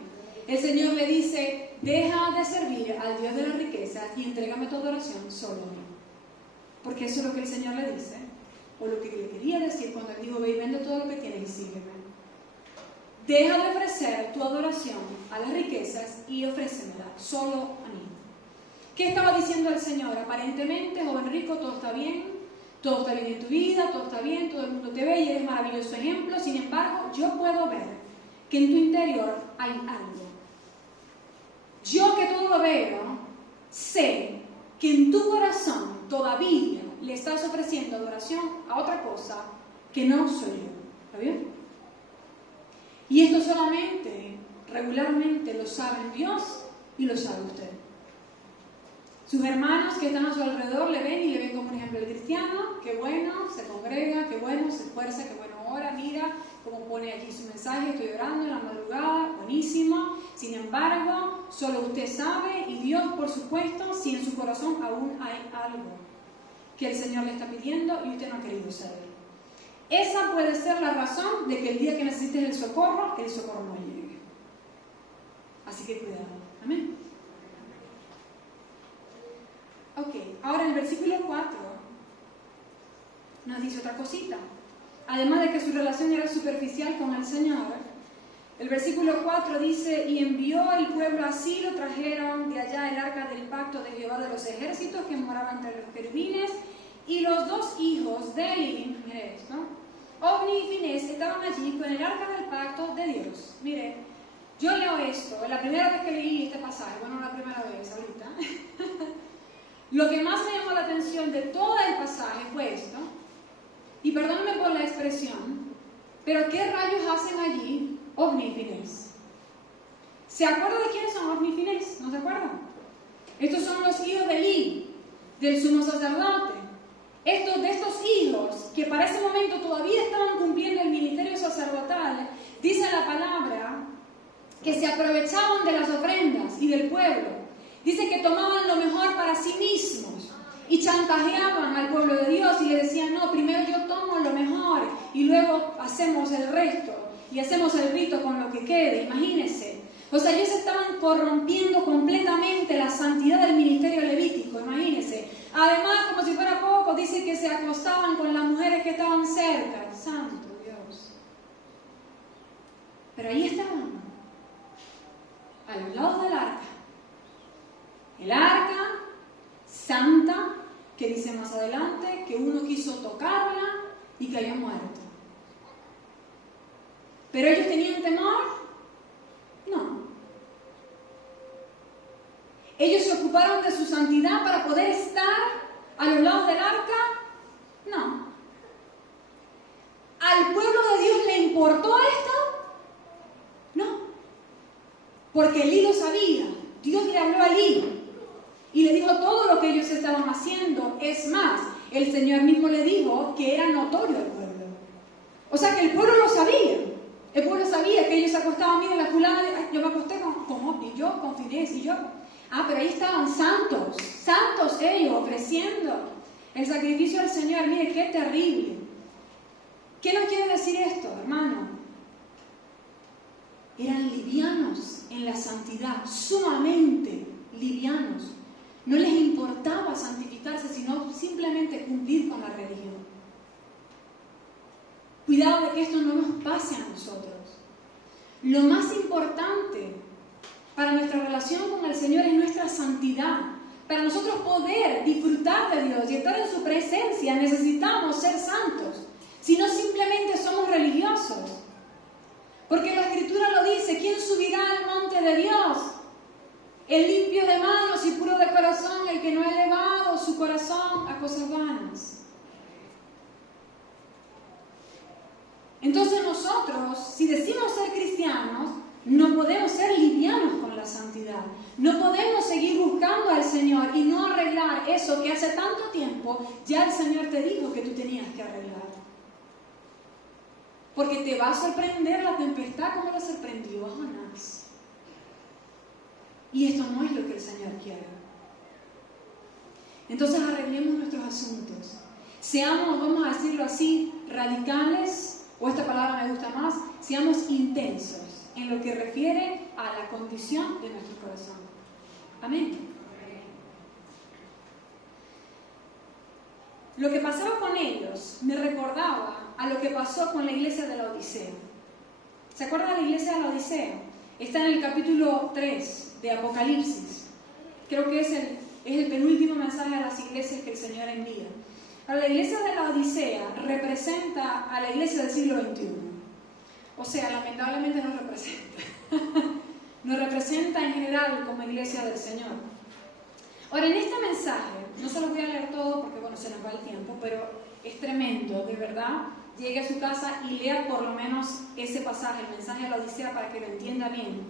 El Señor le dice, deja de servir al Dios de la riqueza y entrégame tu adoración solo a mí. Porque eso es lo que el Señor le dice, o lo que le quería decir cuando él dijo, ve y vende todo lo que tienes y sígueme. Deja de ofrecer tu adoración a las riquezas y ofrécemela solo a mí. ¿Qué estaba diciendo el Señor? Aparentemente, joven rico, todo está bien en tu vida, todo está bien, todo el mundo te ve y eres maravilloso ejemplo. Sin embargo, yo puedo ver que en tu interior hay algo. Yo que todo lo veo, sé que en tu corazón todavía le estás ofreciendo adoración a otra cosa que no soy yo. ¿Está bien? Y esto solamente, regularmente, lo sabe Dios y lo sabe usted. Sus hermanos que están a su alrededor le ven y le ven como un ejemplo del cristiano, qué bueno, se congrega, qué bueno, se esfuerza, qué bueno ora, mira cómo pone allí su mensaje, estoy orando en la madrugada, buenísimo. Sin embargo, solo usted sabe y Dios, por supuesto, si en su corazón aún hay algo que el Señor le está pidiendo y usted no ha querido saber. Esa puede ser la razón de que el día que necesites el socorro no llegue. Así que cuidado. Amén. Ok, ahora en el versículo 4 nos dice otra cosita. Además de que su relación era superficial con el Señor, el versículo 4 dice, y envió el pueblo a Silo, trajeron de allá el arca del pacto de Jehová de los ejércitos que moraba entre los querubines, y los dos hijos de Eli, mire esto, Ofni y Finés, estaban allí con el arca del pacto de Dios. Mire, yo leo esto, la primera vez que leí este pasaje, bueno, la primera vez ahorita, lo que más me llamó la atención de todo el pasaje fue esto, y perdónenme por la expresión, pero ¿qué rayos hacen allí Ofni y Finés? ¿Se acuerdan de quiénes son Ofni y Finés? ¿No se acuerdan? Estos son los hijos de Eli, del sumo sacerdote. De estos hijos, que para ese momento todavía estaban cumpliendo el ministerio sacerdotal, dice la palabra que se aprovechaban de las ofrendas y del pueblo. Dice que tomaban lo mejor para sí mismos y chantajeaban al pueblo de Dios y le decían, no, primero yo tomo lo mejor y luego hacemos el resto y hacemos el rito con lo que quede. Imagínense. O sea, ellos estaban corrompiendo completamente la santidad del ministerio levítico, imagínense. Además, como si fuera poco, dice que se acostaban con las mujeres que estaban cerca. Santo Dios. Pero ahí estaban, al lado del arca. El arca santa, que dice más adelante que uno quiso tocarla y que había muerto. ¿Pero ellos tenían temor? No. ¿Ellos se ocuparon de su santidad para poder estar a los lados del arca? No. ¿Al pueblo de Dios le importó esto? No. Porque Elí lo sabía. Dios le habló a Elí y le dijo todo lo que ellos estaban haciendo. Es más, el Señor mismo le dijo que era notorio al pueblo. O sea que el pueblo lo sabía. El pueblo sabía que ellos se acostaban, mira, la fulana, yo me acosté con Ofni, yo, con Finés y yo. Ah, pero ahí estaban santos ellos, ofreciendo el sacrificio al Señor. Mire, qué terrible. ¿Qué nos quiere decir esto, hermano? Eran livianos en la santidad, sumamente livianos. No les importaba santificarse, sino simplemente cumplir con la religión. Cuidado de que esto no nos pase a nosotros. Lo más importante para nuestra relación con el Señor es nuestra santidad. Para nosotros poder disfrutar de Dios y estar en su presencia, necesitamos ser santos. Si no, simplemente somos religiosos. Porque la Escritura lo dice, ¿quién subirá al monte de Dios? El limpio de manos y puro de corazón, el que no ha elevado su corazón a cosas vanas. Entonces nosotros, si decimos ser cristianos, no podemos ser livianos con la santidad. No podemos seguir buscando al Señor y no arreglar eso que hace tanto tiempo ya el Señor te dijo que tú tenías que arreglar. Porque te va a sorprender la tempestad como la sorprendió a Jonás. Y esto no es lo que el Señor quiere. Entonces arreglemos nuestros asuntos. Seamos, vamos a decirlo así, radicales, o esta palabra me gusta más, seamos intensos en lo que refiere a la condición de nuestro corazón. Amén. Lo que pasaba con ellos me recordaba a lo que pasó con la iglesia de la Odisea. ¿Se acuerdan de la iglesia de la Odisea? Está en el capítulo 3 de Apocalipsis. Creo que es el penúltimo mensaje a las iglesias que el Señor envía. Ahora, la iglesia de la Odisea representa a la iglesia del siglo XXI. O sea, lamentablemente nos representa. Nos representa en general como iglesia del Señor. Ahora, en este mensaje, no se lo voy a leer todo porque, bueno, se nos va el tiempo, pero es tremendo, de verdad. Llegue a su casa y lea por lo menos ese pasaje, el mensaje de la Odisea, para que lo entienda bien.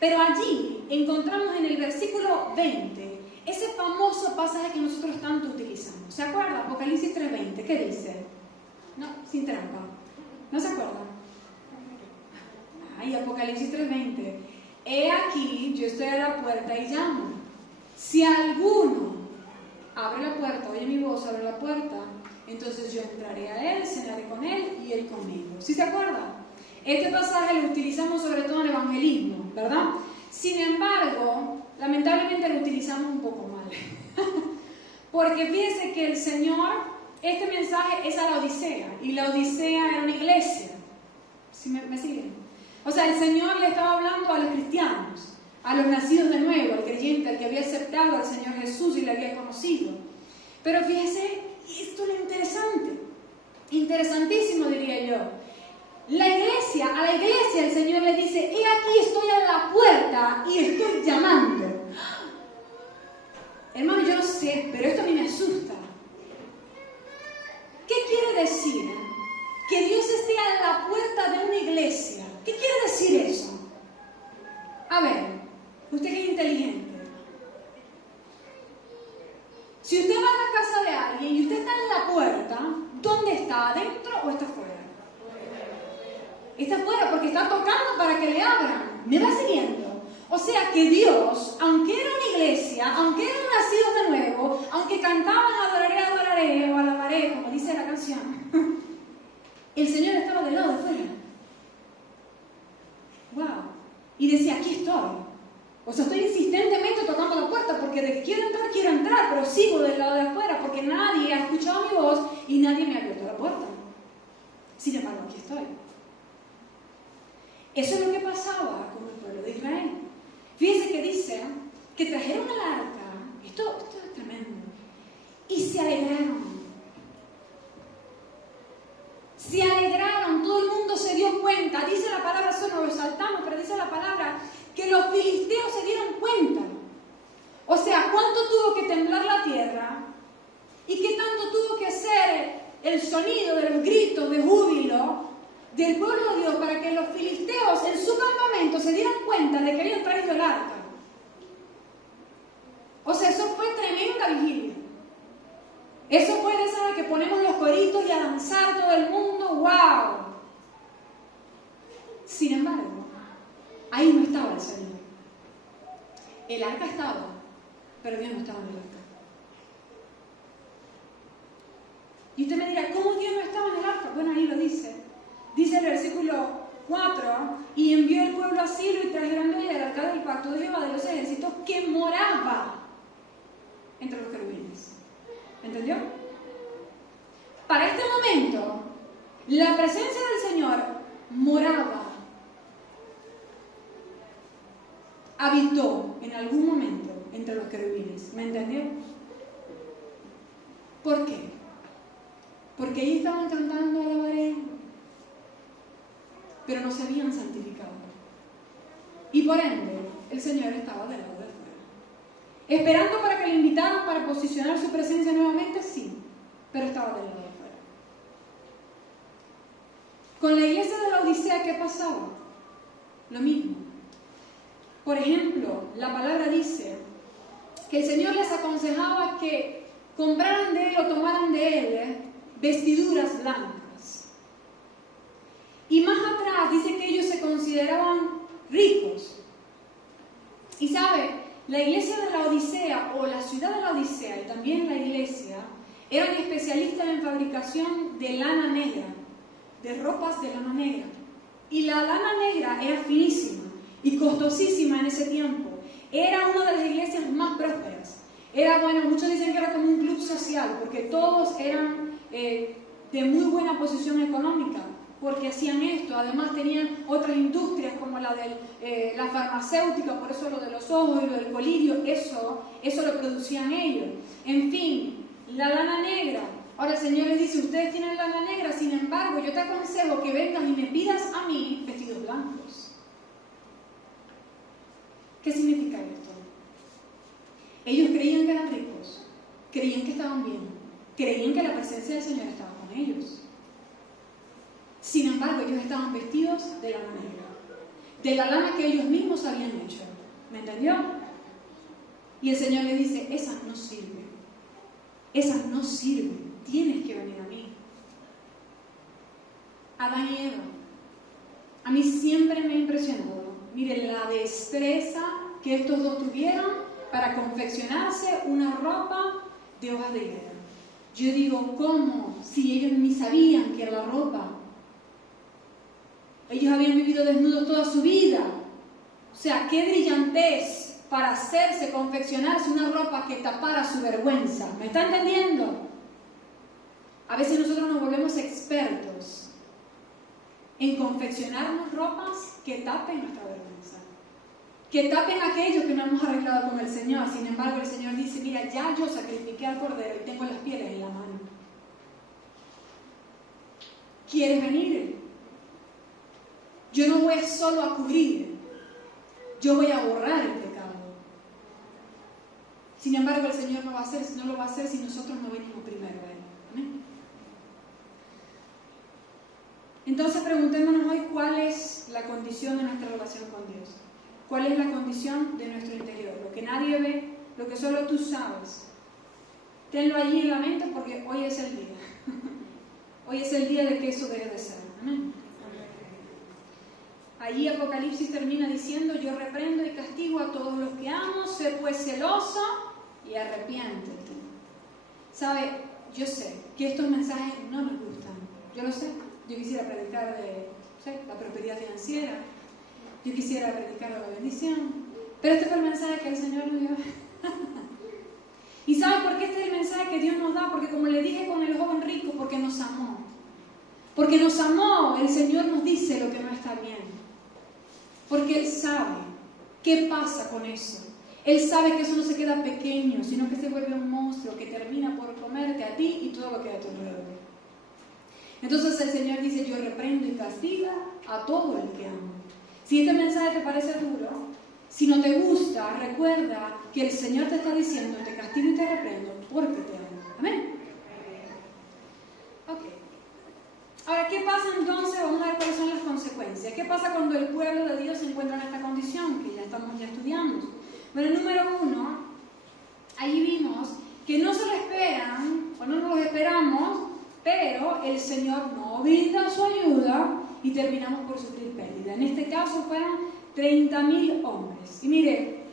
Pero allí encontramos en el versículo 20 ese famoso pasaje que nosotros tanto utilizamos. ¿Se acuerda? Apocalipsis 3:20. ¿Qué dice? No, sin trampa. ¿No se acuerda? Ay, Apocalipsis 3:20. He aquí, yo estoy a la puerta y llamo. Si alguno abre la puerta, oye mi voz, abre la puerta, entonces yo entraré a él, cenaré con él y él conmigo. ¿Sí se acuerda? Este pasaje lo utilizamos sobre todo en evangelismo, ¿verdad? Sin embargo, lamentablemente lo utilizamos un poco mal. Porque fíjense que el Señor, este mensaje es a la Odisea, y la Odisea era una iglesia. ¿Sí me siguen? O sea, el Señor le estaba hablando a los cristianos, a los nacidos de nuevo, al creyente, al que había aceptado al Señor Jesús y le había conocido. Pero fíjese, esto es lo interesante, interesantísimo diría yo. A la iglesia el Señor le dice, he aquí estoy a la puerta y estoy llamando. Hermano, yo no sé, pero esto a mí me asusta. ¿Qué quiere decir? Que Dios esté a la puerta de una iglesia. ¿Qué quiere decir eso? A ver, usted que es inteligente. Si usted va a la casa de alguien y usted está en la puerta, ¿dónde está? ¿Adentro o está afuera? Está afuera porque está tocando para que le abran. ¿Me va siguiendo? O sea que Dios, aunque era una iglesia, aunque eran nacidos de nuevo, aunque cantaban adoraré o alabaré, como dice la canción, el Señor estaba del lado de afuera. ¡Wow! Y decía, aquí estoy. O sea, estoy insistentemente tocando la puerta porque de que quiero entrar, pero sigo del lado de afuera porque nadie ha escuchado mi voz y nadie me ha abierto la puerta. Sin embargo, aquí estoy. Eso es lo que pasaba con el pueblo de Israel. Fíjense que dice que trajeron el arca, esto es tremendo, y se alegraron. Se alegraron, todo el mundo se dio cuenta. Dice la palabra, eso no lo saltamos, pero dice la palabra que los filisteos se dieron cuenta. O sea, cuánto tuvo que temblar la tierra y qué tanto tuvo que hacer el sonido de los gritos de júbilo del pueblo de Dios para que los filisteos en su campamento se dieran cuenta de que habían traído el arca. O sea, eso fue tremenda vigilia. Eso fue de esa que ponemos los coritos y a danzar todo el mundo. ¡Wow! Sin embargo, ahí no estaba el Señor. El arca estaba, pero Dios no estaba en el arca. Y usted me dirá, ¿cómo Dios no estaba en el arca? Bueno, ahí lo dice. Dice el versículo 4, y envió el pueblo a Silo y trajeron el arca del pacto de Jehová de los ejércitos que moraba entre los querubines. ¿Entendió? Para este momento, la presencia del Señor moraba, habitó en algún momento entre los querubines. ¿Me entendió? ¿Por qué? Porque ellos estaban cantando alabaré, pero no se habían santificado. Y por ende, el Señor estaba del lado de afuera. ¿Esperando para que le invitaran para posicionar su presencia nuevamente? Sí, pero estaba del lado de afuera. Con la iglesia de la Odisea, ¿qué pasaba? Lo mismo. Por ejemplo, la palabra dice que el Señor les aconsejaba que compraran de Él o tomaran de Él vestiduras blancas. Y más atrás dice que ellos se consideraban ricos. Y sabe, La iglesia de la Odisea, o la ciudad de la Odisea, y también la iglesia, eran especialistas en fabricación de lana negra, de ropas de lana negra. Y la lana negra era finísima y costosísima en ese tiempo. Era una de las iglesias más prósperas. Era, bueno, muchos dicen que era como un club social, porque todos eran de muy buena posición económica, porque hacían esto. Además tenían otras industrias como la de la farmacéutica, por eso lo de los ojos y lo del colirio, eso lo producían ellos. En fin, la lana negra. Ahora el Señor les dice, ustedes tienen lana negra, sin embargo, yo te aconsejo que vengas y me pidas a mí vestidos blancos. ¿Qué significa esto? Ellos creían que eran ricos, creían que estaban bien, creían que la presencia del Señor estaba con ellos. Sin embargo, ellos estaban vestidos de lana negra, de la lana que ellos mismos habían hecho. ¿Me entendió? Y el Señor le dice, esas no sirven. Esas no sirven. Tienes que venir a mí. Adán y Eva. A mí siempre me ha impresionado. Miren la destreza que estos dos tuvieron para confeccionarse una ropa de hojas de higuera. Yo digo, ¿cómo? Si ellos ni sabían que era la ropa. Ellos habían vivido desnudos toda su vida. O sea, qué brillantez para hacerse, confeccionarse una ropa que tapara su vergüenza. ¿Me está entendiendo? A veces nosotros nos volvemos expertos en confeccionarnos ropas que tapen nuestra vergüenza, que tapen aquello que no hemos arreglado con el Señor. Sin embargo, el Señor dice, mira, ya yo sacrifiqué al cordero y tengo las pieles en la mano. ¿Quieres venir? Yo no voy solo a cubrir, yo voy a borrar el pecado. Sin embargo, el Señor no lo va a hacer si nosotros no venimos primero a Él. ¿Amén? Entonces preguntémonos hoy cuál es la condición de nuestra relación con Dios. ¿Cuál es la condición de nuestro interior? Lo que nadie ve, lo que solo tú sabes. Tenlo allí en la mente porque hoy es el día. Hoy es el día de que eso debe de ser. Amén. Allí Apocalipsis termina diciendo, yo reprendo y castigo a todos los que amo, sé pues celoso y arrepiéntete. ¿Sabe? Yo sé que estos mensajes no nos gustan. Yo lo sé. Yo quisiera predicar de la prosperidad financiera. Yo quisiera predicar de la bendición. Pero este fue el mensaje que el Señor nos dio. ¿Y sabe por qué este es el mensaje que Dios nos da? Porque como le dije con el joven rico, porque nos amó. Porque nos amó, el Señor nos dice lo que no está bien. Porque Él sabe qué pasa con eso. Él sabe que eso no se queda pequeño, sino que se vuelve un monstruo que termina por comerte a ti y todo lo que hay a tu alrededor. Entonces el Señor dice, yo reprendo y castigo a todo el que amo. Si este mensaje te parece duro, si no te gusta, recuerda que el Señor te está diciendo, te castigo y te reprendo porque te amo. Amén. Ok. Ahora, ¿qué pasa entonces? Vamos a ver cuáles son las consecuencias. ¿Qué pasa cuando el pueblo de Dios se encuentra en esta condición? Que ya estamos estudiando. Bueno, número 1, ahí vimos que no se lo esperan, o no nos lo esperamos, pero el Señor no brinda su ayuda y terminamos por sufrir pérdida. En este caso fueron 30.000 hombres. Y mire,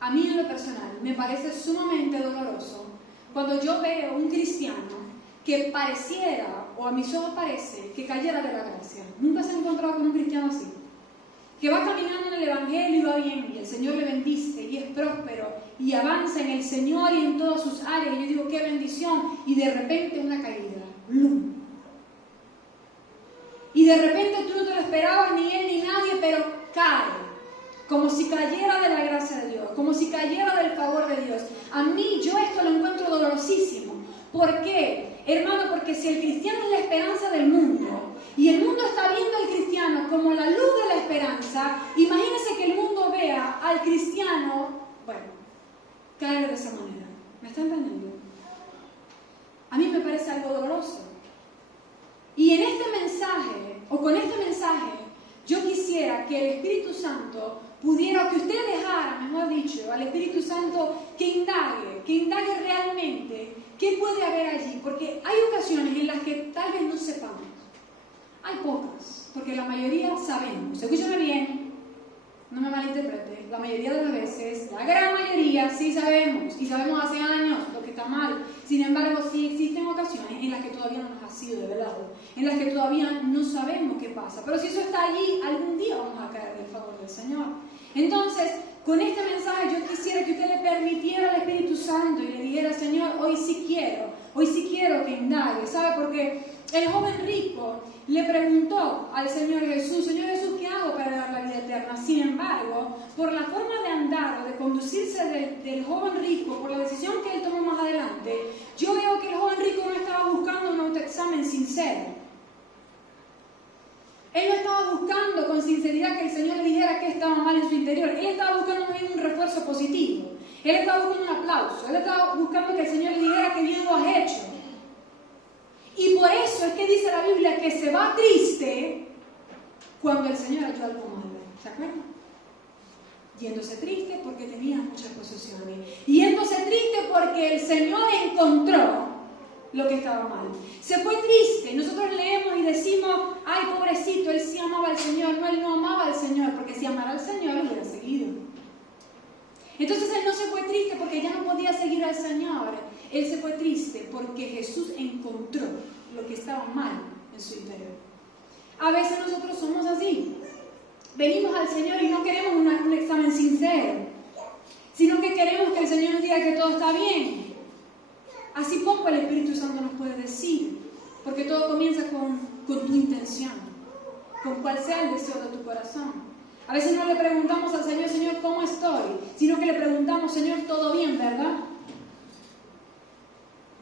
a mí en lo personal, me parece sumamente doloroso cuando yo veo un cristiano que pareciera, o a mis ojos parece, que cayera de la gracia. Nunca se ha encontrado con un cristiano así. Que va caminando en el Evangelio y va bien, y el Señor le bendice, y es próspero, y avanza en el Señor y en todas sus áreas. Y yo digo, qué bendición. Y de repente una caída. ¡Blum! Y de repente tú no te lo esperabas, ni él ni nadie, pero cae. Como si cayera de la gracia de Dios, como si cayera del favor de Dios. A mí, yo esto lo encuentro dolorosísimo. ¿Por qué? Hermano, porque si el cristiano es la esperanza del mundo, y el mundo está viendo al cristiano como la luz de la esperanza, imagínense que el mundo vea al cristiano, caer de esa manera. ¿Me está entendiendo? A mí me parece algo doloroso. Y en este mensaje, o con este mensaje, yo quisiera que el Espíritu Santo pudiera, que usted dejara, mejor dicho, al Espíritu Santo que indague realmente qué puede haber allí. Porque hay ocasiones en las que tal vez no sepamos. Hay pocas, porque la mayoría sabemos. Escúchame bien, no me malinterprete, la mayoría de las veces, la gran mayoría, sí sabemos, y sabemos hace años lo que está mal. Sin embargo, sí existen ocasiones en las que todavía no nos ha sido revelado, en las que todavía no sabemos qué pasa. Pero si eso está allí, algún día vamos a caer del favor del Señor. Entonces, con este mensaje yo quisiera que usted le permitiera al Espíritu Santo y le dijera: Señor, hoy sí quiero que indague. ¿Sabe? Porque el joven rico le preguntó al Señor Jesús: Señor Jesús, ¿qué hago para dar la vida eterna? Sin embargo, por la forma de andar o de conducirse del joven rico, por la decisión que él tomó más adelante, yo veo que el joven rico no estaba buscando un autoexamen sincero. Él no estaba buscando con sinceridad que el Señor le dijera que estaba mal en su interior. Él estaba buscando un refuerzo positivo. Él estaba buscando un aplauso. Él estaba buscando que el Señor le dijera que bien lo has hecho. Y por eso es que dice la Biblia que se va triste cuando el Señor halló algo malo. ¿Se acuerdan? Yéndose triste porque tenía muchas posesiones. Yéndose triste porque el Señor encontró lo que estaba mal. Se fue triste. Nosotros leemos y decimos: ay, pobrecito, él sí amaba al Señor. No, él no amaba al Señor, porque si amara al Señor, lo hubiera seguido. Entonces él no se fue triste porque ya no podía seguir al Señor. Él se fue triste porque Jesús encontró lo que estaba mal en su interior. A veces nosotros somos así. Venimos al Señor y no queremos un examen sincero, sino que queremos que el Señor nos diga que todo está bien. Así poco el Espíritu Santo nos puede decir, porque todo comienza con tu intención, con cuál sea el deseo de tu corazón. A veces no le preguntamos al Señor: Señor, ¿cómo estoy? Sino que le preguntamos: Señor, ¿todo bien, verdad?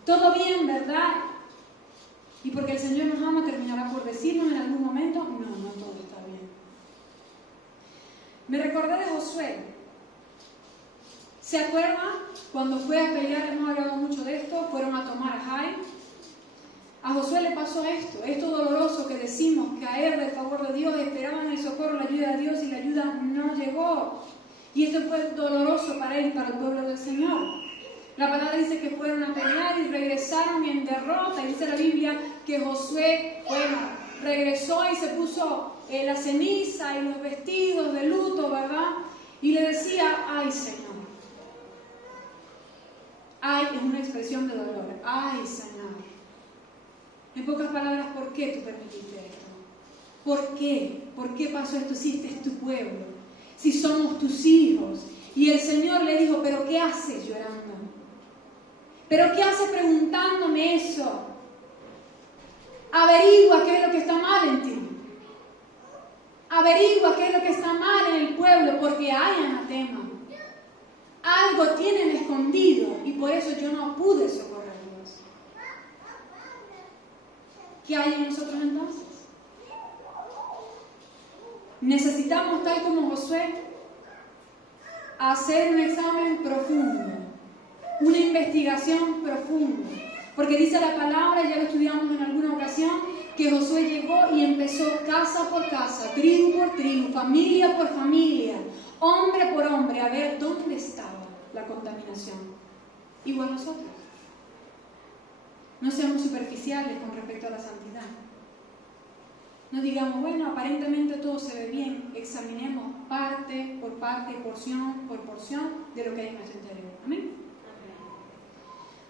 ¿Todo bien, verdad? Y porque el Señor nos ama, terminará por decirnos en algún momento: no todo está bien. Me recordé de Josué. ¿Se acuerdan? Cuando fue a pelear, hemos hablado mucho de esto, fueron a tomar a Jai. A Josué le pasó esto doloroso que decimos, caer del favor de Dios, esperaban el socorro, la ayuda de Dios, y la ayuda no llegó. Y esto fue doloroso para él y para el pueblo del Señor. La palabra dice que fueron a pelear y regresaron en derrota. Y dice la Biblia que Josué, regresó y se puso la ceniza y los vestidos de luto, ¿verdad? Y le decía: ay, Señor. Ay es una expresión de dolor. Ay, Señor. En pocas palabras, ¿por qué tú permitiste esto? ¿Por qué? ¿Por qué pasó esto si este es tu pueblo? Si somos tus hijos. Y el Señor le dijo: ¿pero qué haces llorando? ¿Pero qué haces preguntándome eso? Averigua qué es lo que está mal en ti. Averigua qué es lo que está mal en el pueblo, porque hay anatema. Algo tienen escondido y por eso yo no pude socorrerlos. ¿Qué hay en nosotros entonces? Necesitamos, tal como Josué, hacer un examen profundo, una investigación profunda. Porque dice la palabra, ya lo estudiamos en alguna ocasión, que Josué llegó y empezó casa por casa, tribu por tribu, familia por familia, hombre por hombre, a ver dónde estaba la contaminación. Igual nosotros. No seamos superficiales con respecto a la santidad. No digamos: bueno, aparentemente todo se ve bien. Examinemos parte por parte, porción por porción de lo que hay en nuestro interior. ¿Amén?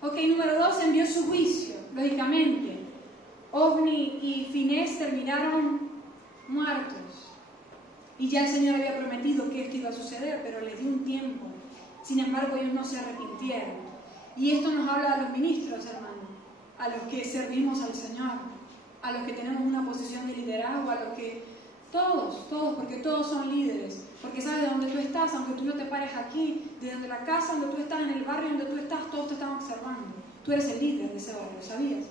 Ok, número 2, envió su juicio. Lógicamente, Ofni y Finés terminaron muertos. Y ya el Señor había prometido que esto iba a suceder, pero les dio un tiempo. Sin embargo, ellos no se arrepintieron. Y esto nos habla a los ministros, hermanos, a los que servimos al Señor, a los que tenemos una posición de liderazgo, a los que... Todos, porque todos son líderes. Porque sabes, de donde tú estás, aunque tú no te pares aquí, desde la casa donde tú estás, en el barrio donde tú estás, todos te están observando. Tú eres el líder de ese barrio, ¿sabías?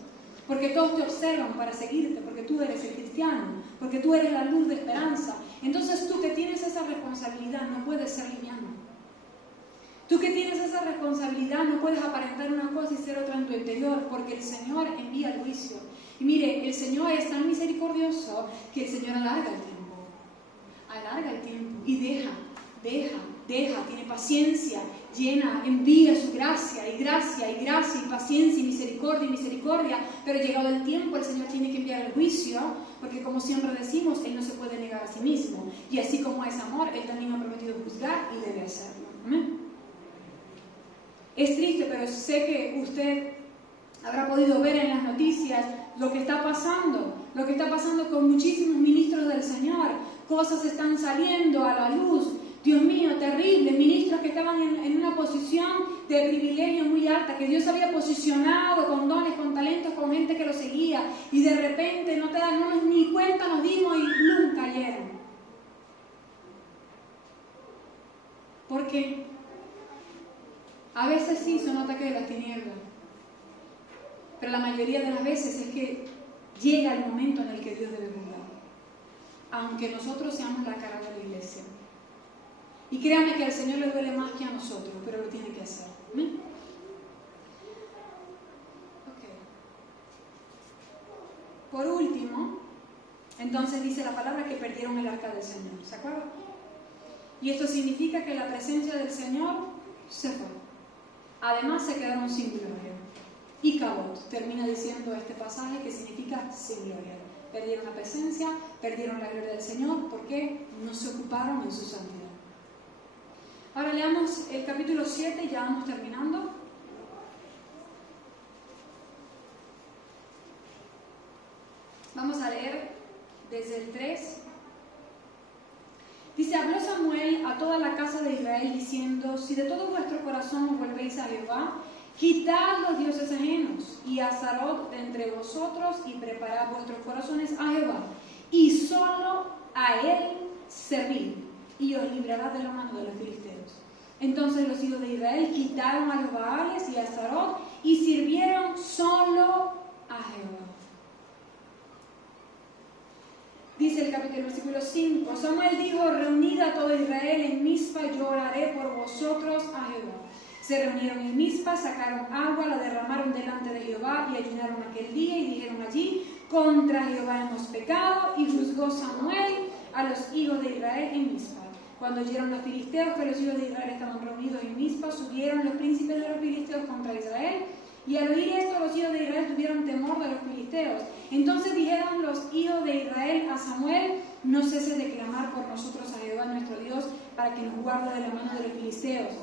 Porque todos te observan para seguirte, porque tú eres el cristiano, porque tú eres la luz de esperanza. Entonces tú que tienes esa responsabilidad no puedes ser liviano. Tú que tienes esa responsabilidad no puedes aparentar una cosa y ser otra en tu interior, porque el Señor envía el juicio. Y mire, el Señor es tan misericordioso que el Señor alarga el tiempo y deja, tiene paciencia, llena, envía su gracia, y paciencia, y misericordia, pero llegado el tiempo el Señor tiene que enviar el juicio, porque como siempre decimos, Él no se puede negar a sí mismo. Y así como es amor, Él también ha prometido juzgar y debe hacerlo. ¿Amén? Es triste, pero sé que usted habrá podido ver en las noticias lo que está pasando con muchísimos ministros del Señor. Cosas están saliendo a la luz. Dios mío, terrible. Ministros que estaban en una posición de privilegio muy alta, que Dios había posicionado con dones, con talentos, con gente que lo seguía, y de repente no ni cuenta nos dimos y ¡plum! Cayeron. Porque a veces sí son ataques de las tinieblas, pero la mayoría de las veces es que llega el momento en el que Dios debe juzgar, aunque nosotros seamos la cara de la iglesia. Y créame que al Señor le duele más que a nosotros, pero lo tiene que hacer. ¿Amén? Okay. Por último, entonces dice la palabra que perdieron el arca del Señor. ¿Se acuerdan? Y esto significa que la presencia del Señor se fue. Además se quedaron sin gloria. Y Cabot termina diciendo este pasaje que significa sin gloria. Perdieron la presencia, perdieron la gloria del Señor porque no se ocuparon en su santidad. Ahora leamos el capítulo 7 y ya vamos terminando. Vamos a leer desde el 3. Dice, habló Samuel a toda la casa de Israel diciendo, si de todo vuestro corazón os volvéis a Jehová, quitad los dioses ajenos y a Astarot de entre vosotros y preparad vuestros corazones a Jehová, y solo a él servid, y os librará de la mano de los filisteos. Entonces los hijos de Israel quitaron a los Baales y a Astarot y sirvieron solo a Jehová. Dice el versículo 5, Samuel dijo, reunid a todo Israel en Mizpa, yo oraré por vosotros a Jehová. Se reunieron en Mizpa, sacaron agua, la derramaron delante de Jehová y ayunaron aquel día y dijeron allí, contra Jehová hemos pecado, y juzgó Samuel a los hijos de Israel en Mizpa. Cuando oyeron los filisteos que los hijos de Israel estaban reunidos en Mizpa, subieron los príncipes de los filisteos contra Israel, y al oír esto los hijos de Israel tuvieron temor de los filisteos. Entonces dijeron los hijos de Israel a Samuel, no ceses de clamar por nosotros a Jehová nuestro Dios, para que nos guarde de la mano de los filisteos.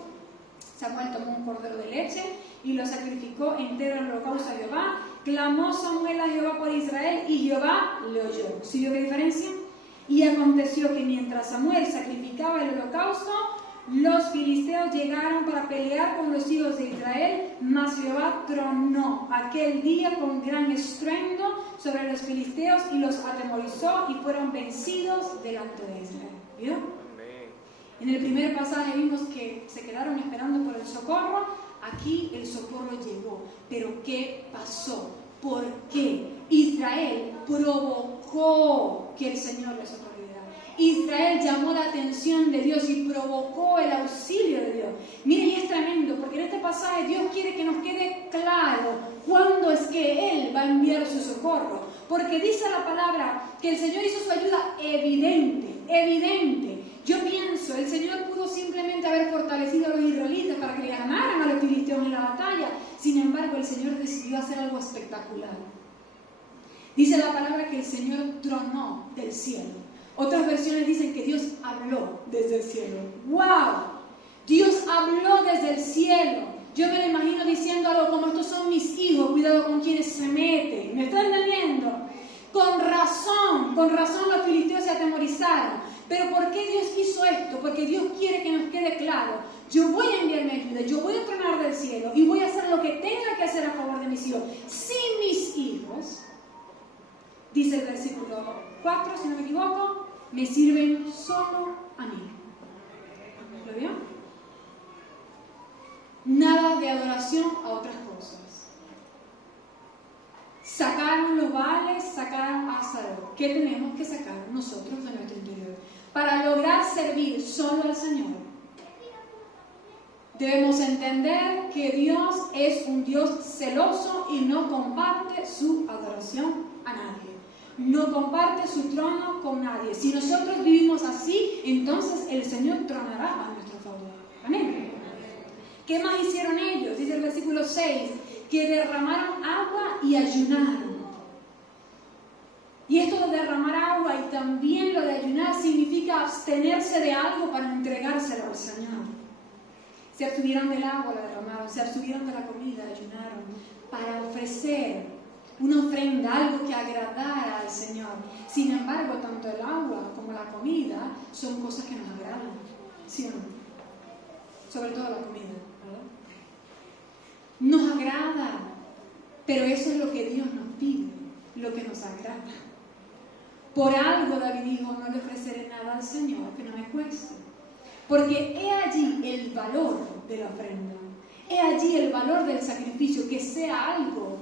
Samuel tomó un cordero de leche y lo sacrificó entero en holocausto a Jehová. Clamó Samuel a Jehová por Israel y Jehová le oyó. ¿Sí vio qué diferencia? Y aconteció que mientras Samuel sacrificaba el holocausto, los filisteos llegaron para pelear con los hijos de Israel, mas Jehová tronó aquel día con gran estruendo sobre los filisteos y los atemorizó y fueron vencidos delante de Israel. ¿Vio? En el primer pasaje vimos que se quedaron esperando por el socorro. Aquí el socorro llegó. Pero ¿qué pasó? ¿Por qué? Israel provocó que el Señor les socorriera. Israel llamó la atención de Dios y provocó el auxilio de Dios. Miren, y es tremendo, porque en este pasaje Dios quiere que nos quede claro cuándo es que Él va a enviar su socorro. Porque dice la palabra que el Señor hizo su ayuda evidente. Yo pienso, el Señor pudo simplemente haber fortalecido a los israelitas para que le ganaran a los filisteos en la batalla. Sin embargo, el Señor decidió hacer algo espectacular. Dice la palabra que el Señor tronó del cielo. Otras versiones dicen que Dios habló desde el cielo. ¡Wow! Dios habló desde el cielo. Yo me lo imagino diciendo algo como, estos son mis hijos, cuidado con quienes se meten. ¿Me están entendiendo? Con razón los filisteos se atemorizaron. Pero ¿por qué Dios hizo esto? Porque Dios quiere que nos quede claro. Yo voy a enviar mi ayuda, yo voy a tronar del cielo y voy a hacer lo que tenga que hacer a favor de mis hijos. Si mis hijos, dice el versículo 4, si no me equivoco, me sirven solo a mí. ¿Lo vio? Nada de adoración a otras cosas. Sacaron los Baales, sacaron a Astarot. ¿Qué tenemos que sacar nosotros de nuestro interior? Para lograr servir solo al Señor, debemos entender que Dios es un Dios celoso y no comparte su adoración a nadie. No comparte su trono con nadie. Si nosotros vivimos así, entonces el Señor tronará a nuestro favor. Amén. ¿Qué más hicieron ellos? Dice el versículo 6, que derramaron agua y ayunaron. Y esto de derramar agua y también lo de ayunar significa abstenerse de algo para entregárselo al Señor. Se abstuvieron del agua, lo derramaron, se abstuvieron de la comida, ayunaron, para ofrecer una ofrenda, algo que agradara al Señor. Sin embargo, tanto el agua como la comida son cosas que nos agradan, ¿sí o no? Sobre todo la comida, ¿verdad? Nos agrada, pero eso es lo que Dios nos pide, lo que nos agrada. Por algo David dijo, no le ofreceré nada al Señor que no me cueste. Porque he allí el valor de la ofrenda, he allí el valor del sacrificio, que sea algo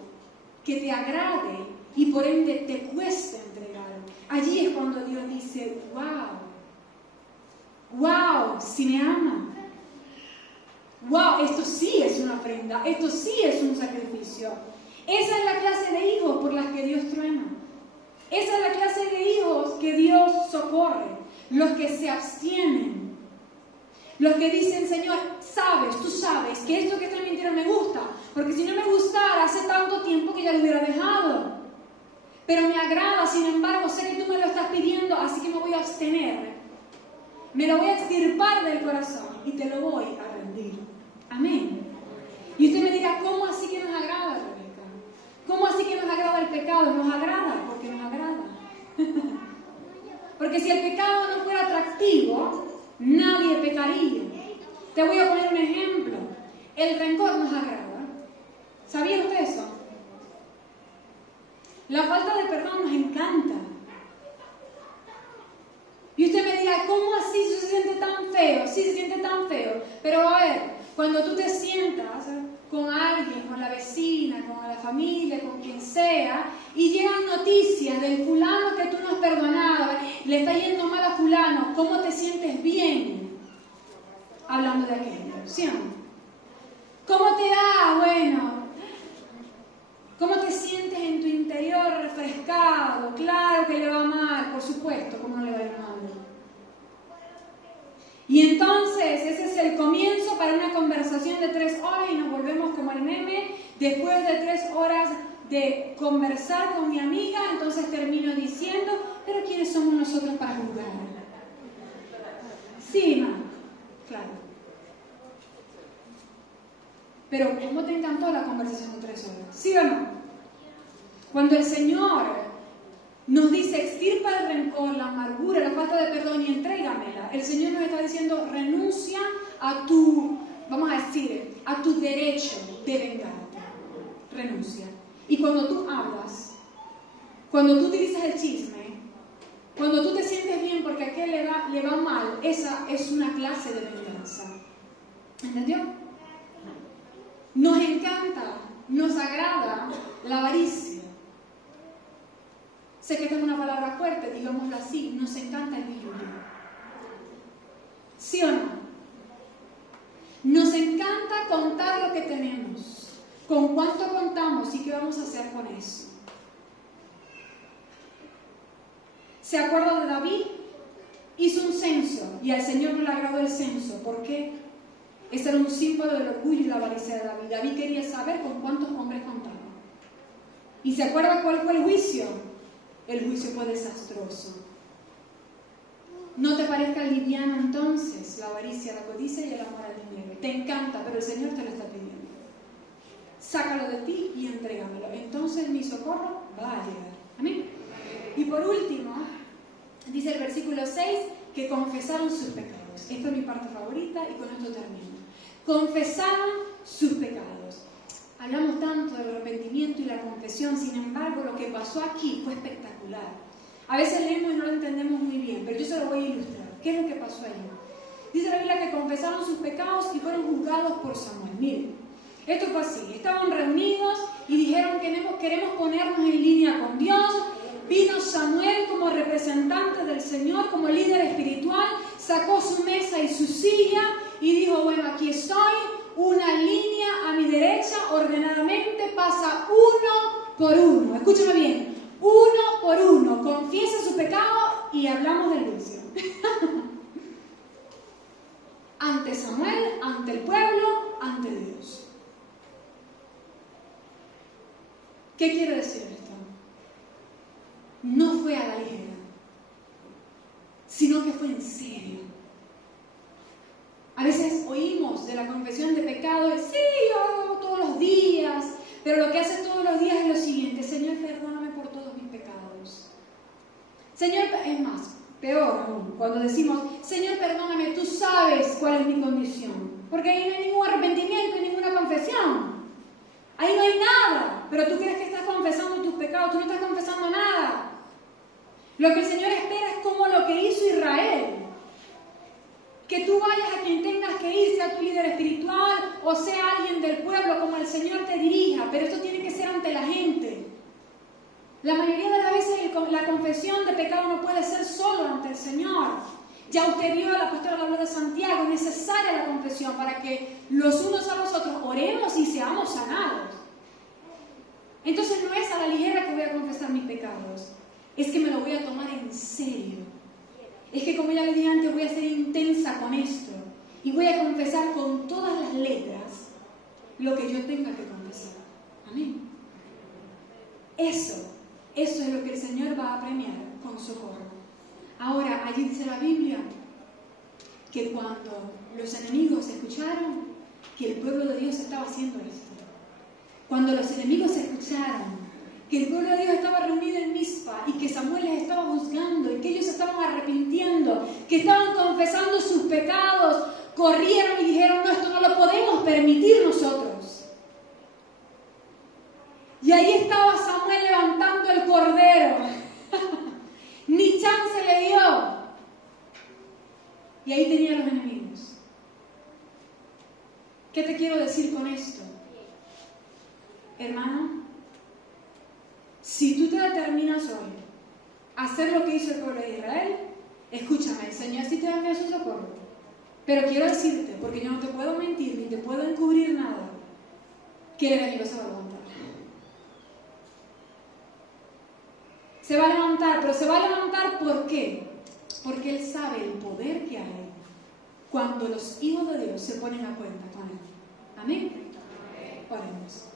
que te agrade y por ende te cueste entregar. Allí es cuando Dios dice, wow, si me ama. Wow, esto sí es una ofrenda, esto sí es un sacrificio. Esa es la clase de hijos por las que Dios truena. Esa es la clase de hijos que Dios socorre. Los que se abstienen. Los que dicen, Señor, tú sabes que esto que está en mi interior me gusta. Porque si no me gustara, hace tanto tiempo que ya lo hubiera dejado. Pero me agrada, sin embargo, sé que tú me lo estás pidiendo, así que me voy a abstener. Me lo voy a extirpar del corazón y te lo voy a rendir. Amén. Y usted me dirá, ¿cómo así que nos agrada, Rebeca? ¿Cómo así que nos agrada el pecado? Nos agrada porque nos agrada. Porque si el pecado no fuera atractivo, nadie pecaría. Te voy a poner un ejemplo. El rencor nos agrada. ¿Sabía usted eso? La falta de perdón nos encanta. Y usted me dirá, ¿cómo así se siente tan feo? Sí, se siente tan feo. Pero a ver, cuando tú te sientas con alguien, con la vecina, con la familia, con quien sea, y llegan noticias del fulano que tú no has perdonado, le está yendo mal a fulano, ¿cómo te sientes bien hablando de aquello? ¿Sí o no? ¿Cómo te da? Bueno, ¿cómo te sientes en tu interior refrescado? Claro que le va mal, por supuesto, ¿cómo no le va a ir mal? Y entonces ese es el comienzo para una conversación de 3 horas y nos volvemos como el meme. Después de 3 horas de conversar con mi amiga, entonces termino diciendo, pero ¿quiénes somos nosotros para juzgar? Sí, ma, claro. Pero ¿cómo te encantó la conversación de 3 horas? ¿Sí o no? Cuando el Señor nos dice, extirpa el rencor, la amargura, la falta de perdón y entrégamela, el Señor nos está diciendo, renuncia a tu, vamos a decir, a tu derecho de vengarte. Renuncia. Y cuando tú hablas, cuando tú utilizas el chisme, cuando tú te sientes bien porque a aquel le va mal, esa es una clase de venganza. ¿Entendió? Nos encanta, nos agrada la avaricia. Sé que esta es una palabra fuerte, digámoslo así, nos encanta el billullo. ¿Sí o no? Nos encanta contar lo que tenemos, con cuánto contamos y qué vamos a hacer con eso. ¿Se acuerda de David? Hizo un censo y al Señor no le agradó el censo. ¿Por qué? Ese era un símbolo del orgullo y la avaricia de David. David quería saber con cuántos hombres contaba. ¿Y se acuerda cuál fue el juicio? El juicio fue desastroso. No te parezca liviano entonces la avaricia, la codicia y el amor al dinero. Te encanta, pero el Señor te lo está pidiendo. Sácalo de ti y entrégamelo. Entonces mi socorro va a llegar. Amén. Y por último, dice el versículo 6, que confesaron sus pecados. Esta es mi parte favorita y con esto termino. Confesaron sus pecados. Hablamos tanto del arrepentimiento y la confesión, sin embargo, lo que pasó aquí fue espectacular. A veces leemos y no lo entendemos muy bien, pero yo se lo voy a ilustrar. ¿Qué es lo que pasó allí? Dice la Biblia que confesaron sus pecados y fueron juzgados por Samuel. Miren, esto fue así. Estaban reunidos y dijeron que queremos ponernos en línea con Dios. Vino Samuel como representante del Señor, como líder espiritual, sacó su mesa y su silla y dijo, bueno, aquí estoy, una línea a mi derecha, ordenadamente, pasa uno por uno. Escúchame bien, uno por uno, confiesa su pecado y hablamos del juicio. Ante Samuel, ante el pueblo, ante Dios. ¿Qué quiere decir esto? No fue a la ligera, sino que fue en serio. A veces oímos de la confesión de pecado, y sí, yo hago todos los días, pero lo que haces todos los días es lo siguiente: Señor, perdóname por todos mis pecados. Señor, es más, peor aún, cuando decimos, Señor, perdóname, tú sabes cuál es mi condición. Porque ahí no hay ningún arrepentimiento, ninguna confesión. Ahí no hay nada, pero tú crees que estás confesando tus pecados, tú no estás confesando nada. Lo que el Señor espera es como lo que hizo Israel. Que tú vayas a quien tengas que ir, sea tu líder espiritual o sea alguien del pueblo, como el Señor te dirija, pero esto tiene que ser ante la gente. La mayoría de las veces la confesión de pecado no puede ser solo ante el Señor. Ya usted vio, la pastora habló de Santiago, es necesaria la confesión para que los unos a los otros oremos y seamos sanados. Entonces no es a la ligera que voy a confesar mis pecados, es que me lo voy a tomar en serio. Es que, como ya le dije antes, voy a ser intensa con esto y voy a confesar con todas las letras lo que yo tenga que confesar. Amén. Eso es lo que el Señor va a premiar con socorro. Ahora, allí dice la Biblia que cuando los enemigos escucharon que el pueblo de Dios estaba haciendo esto, cuando los enemigos escucharon que el pueblo de Dios estaba reunido en Mizpa y que Samuel les estaba juzgando y que ellos estaban arrepintiendo, que estaban confesando sus pecados, corrieron y dijeron, no, esto no lo podemos permitir nosotros. Y ahí estaba Samuel levantando el cordero. Ni chance le dio. Y ahí tenía a los enemigos. ¿Qué te quiero decir con esto? Hermano, si tú te determinas hoy a hacer lo que hizo el pueblo de Israel, escúchame, el Señor sí te va a enviar su socorro. Pero quiero decirte, porque yo no te puedo mentir ni te puedo encubrir nada, que el enemigo se va a levantar. Se va a levantar, pero se va a levantar ¿por qué? Porque Él sabe el poder que hay cuando los hijos de Dios se ponen a cuenta con Él. Amén. Oremos.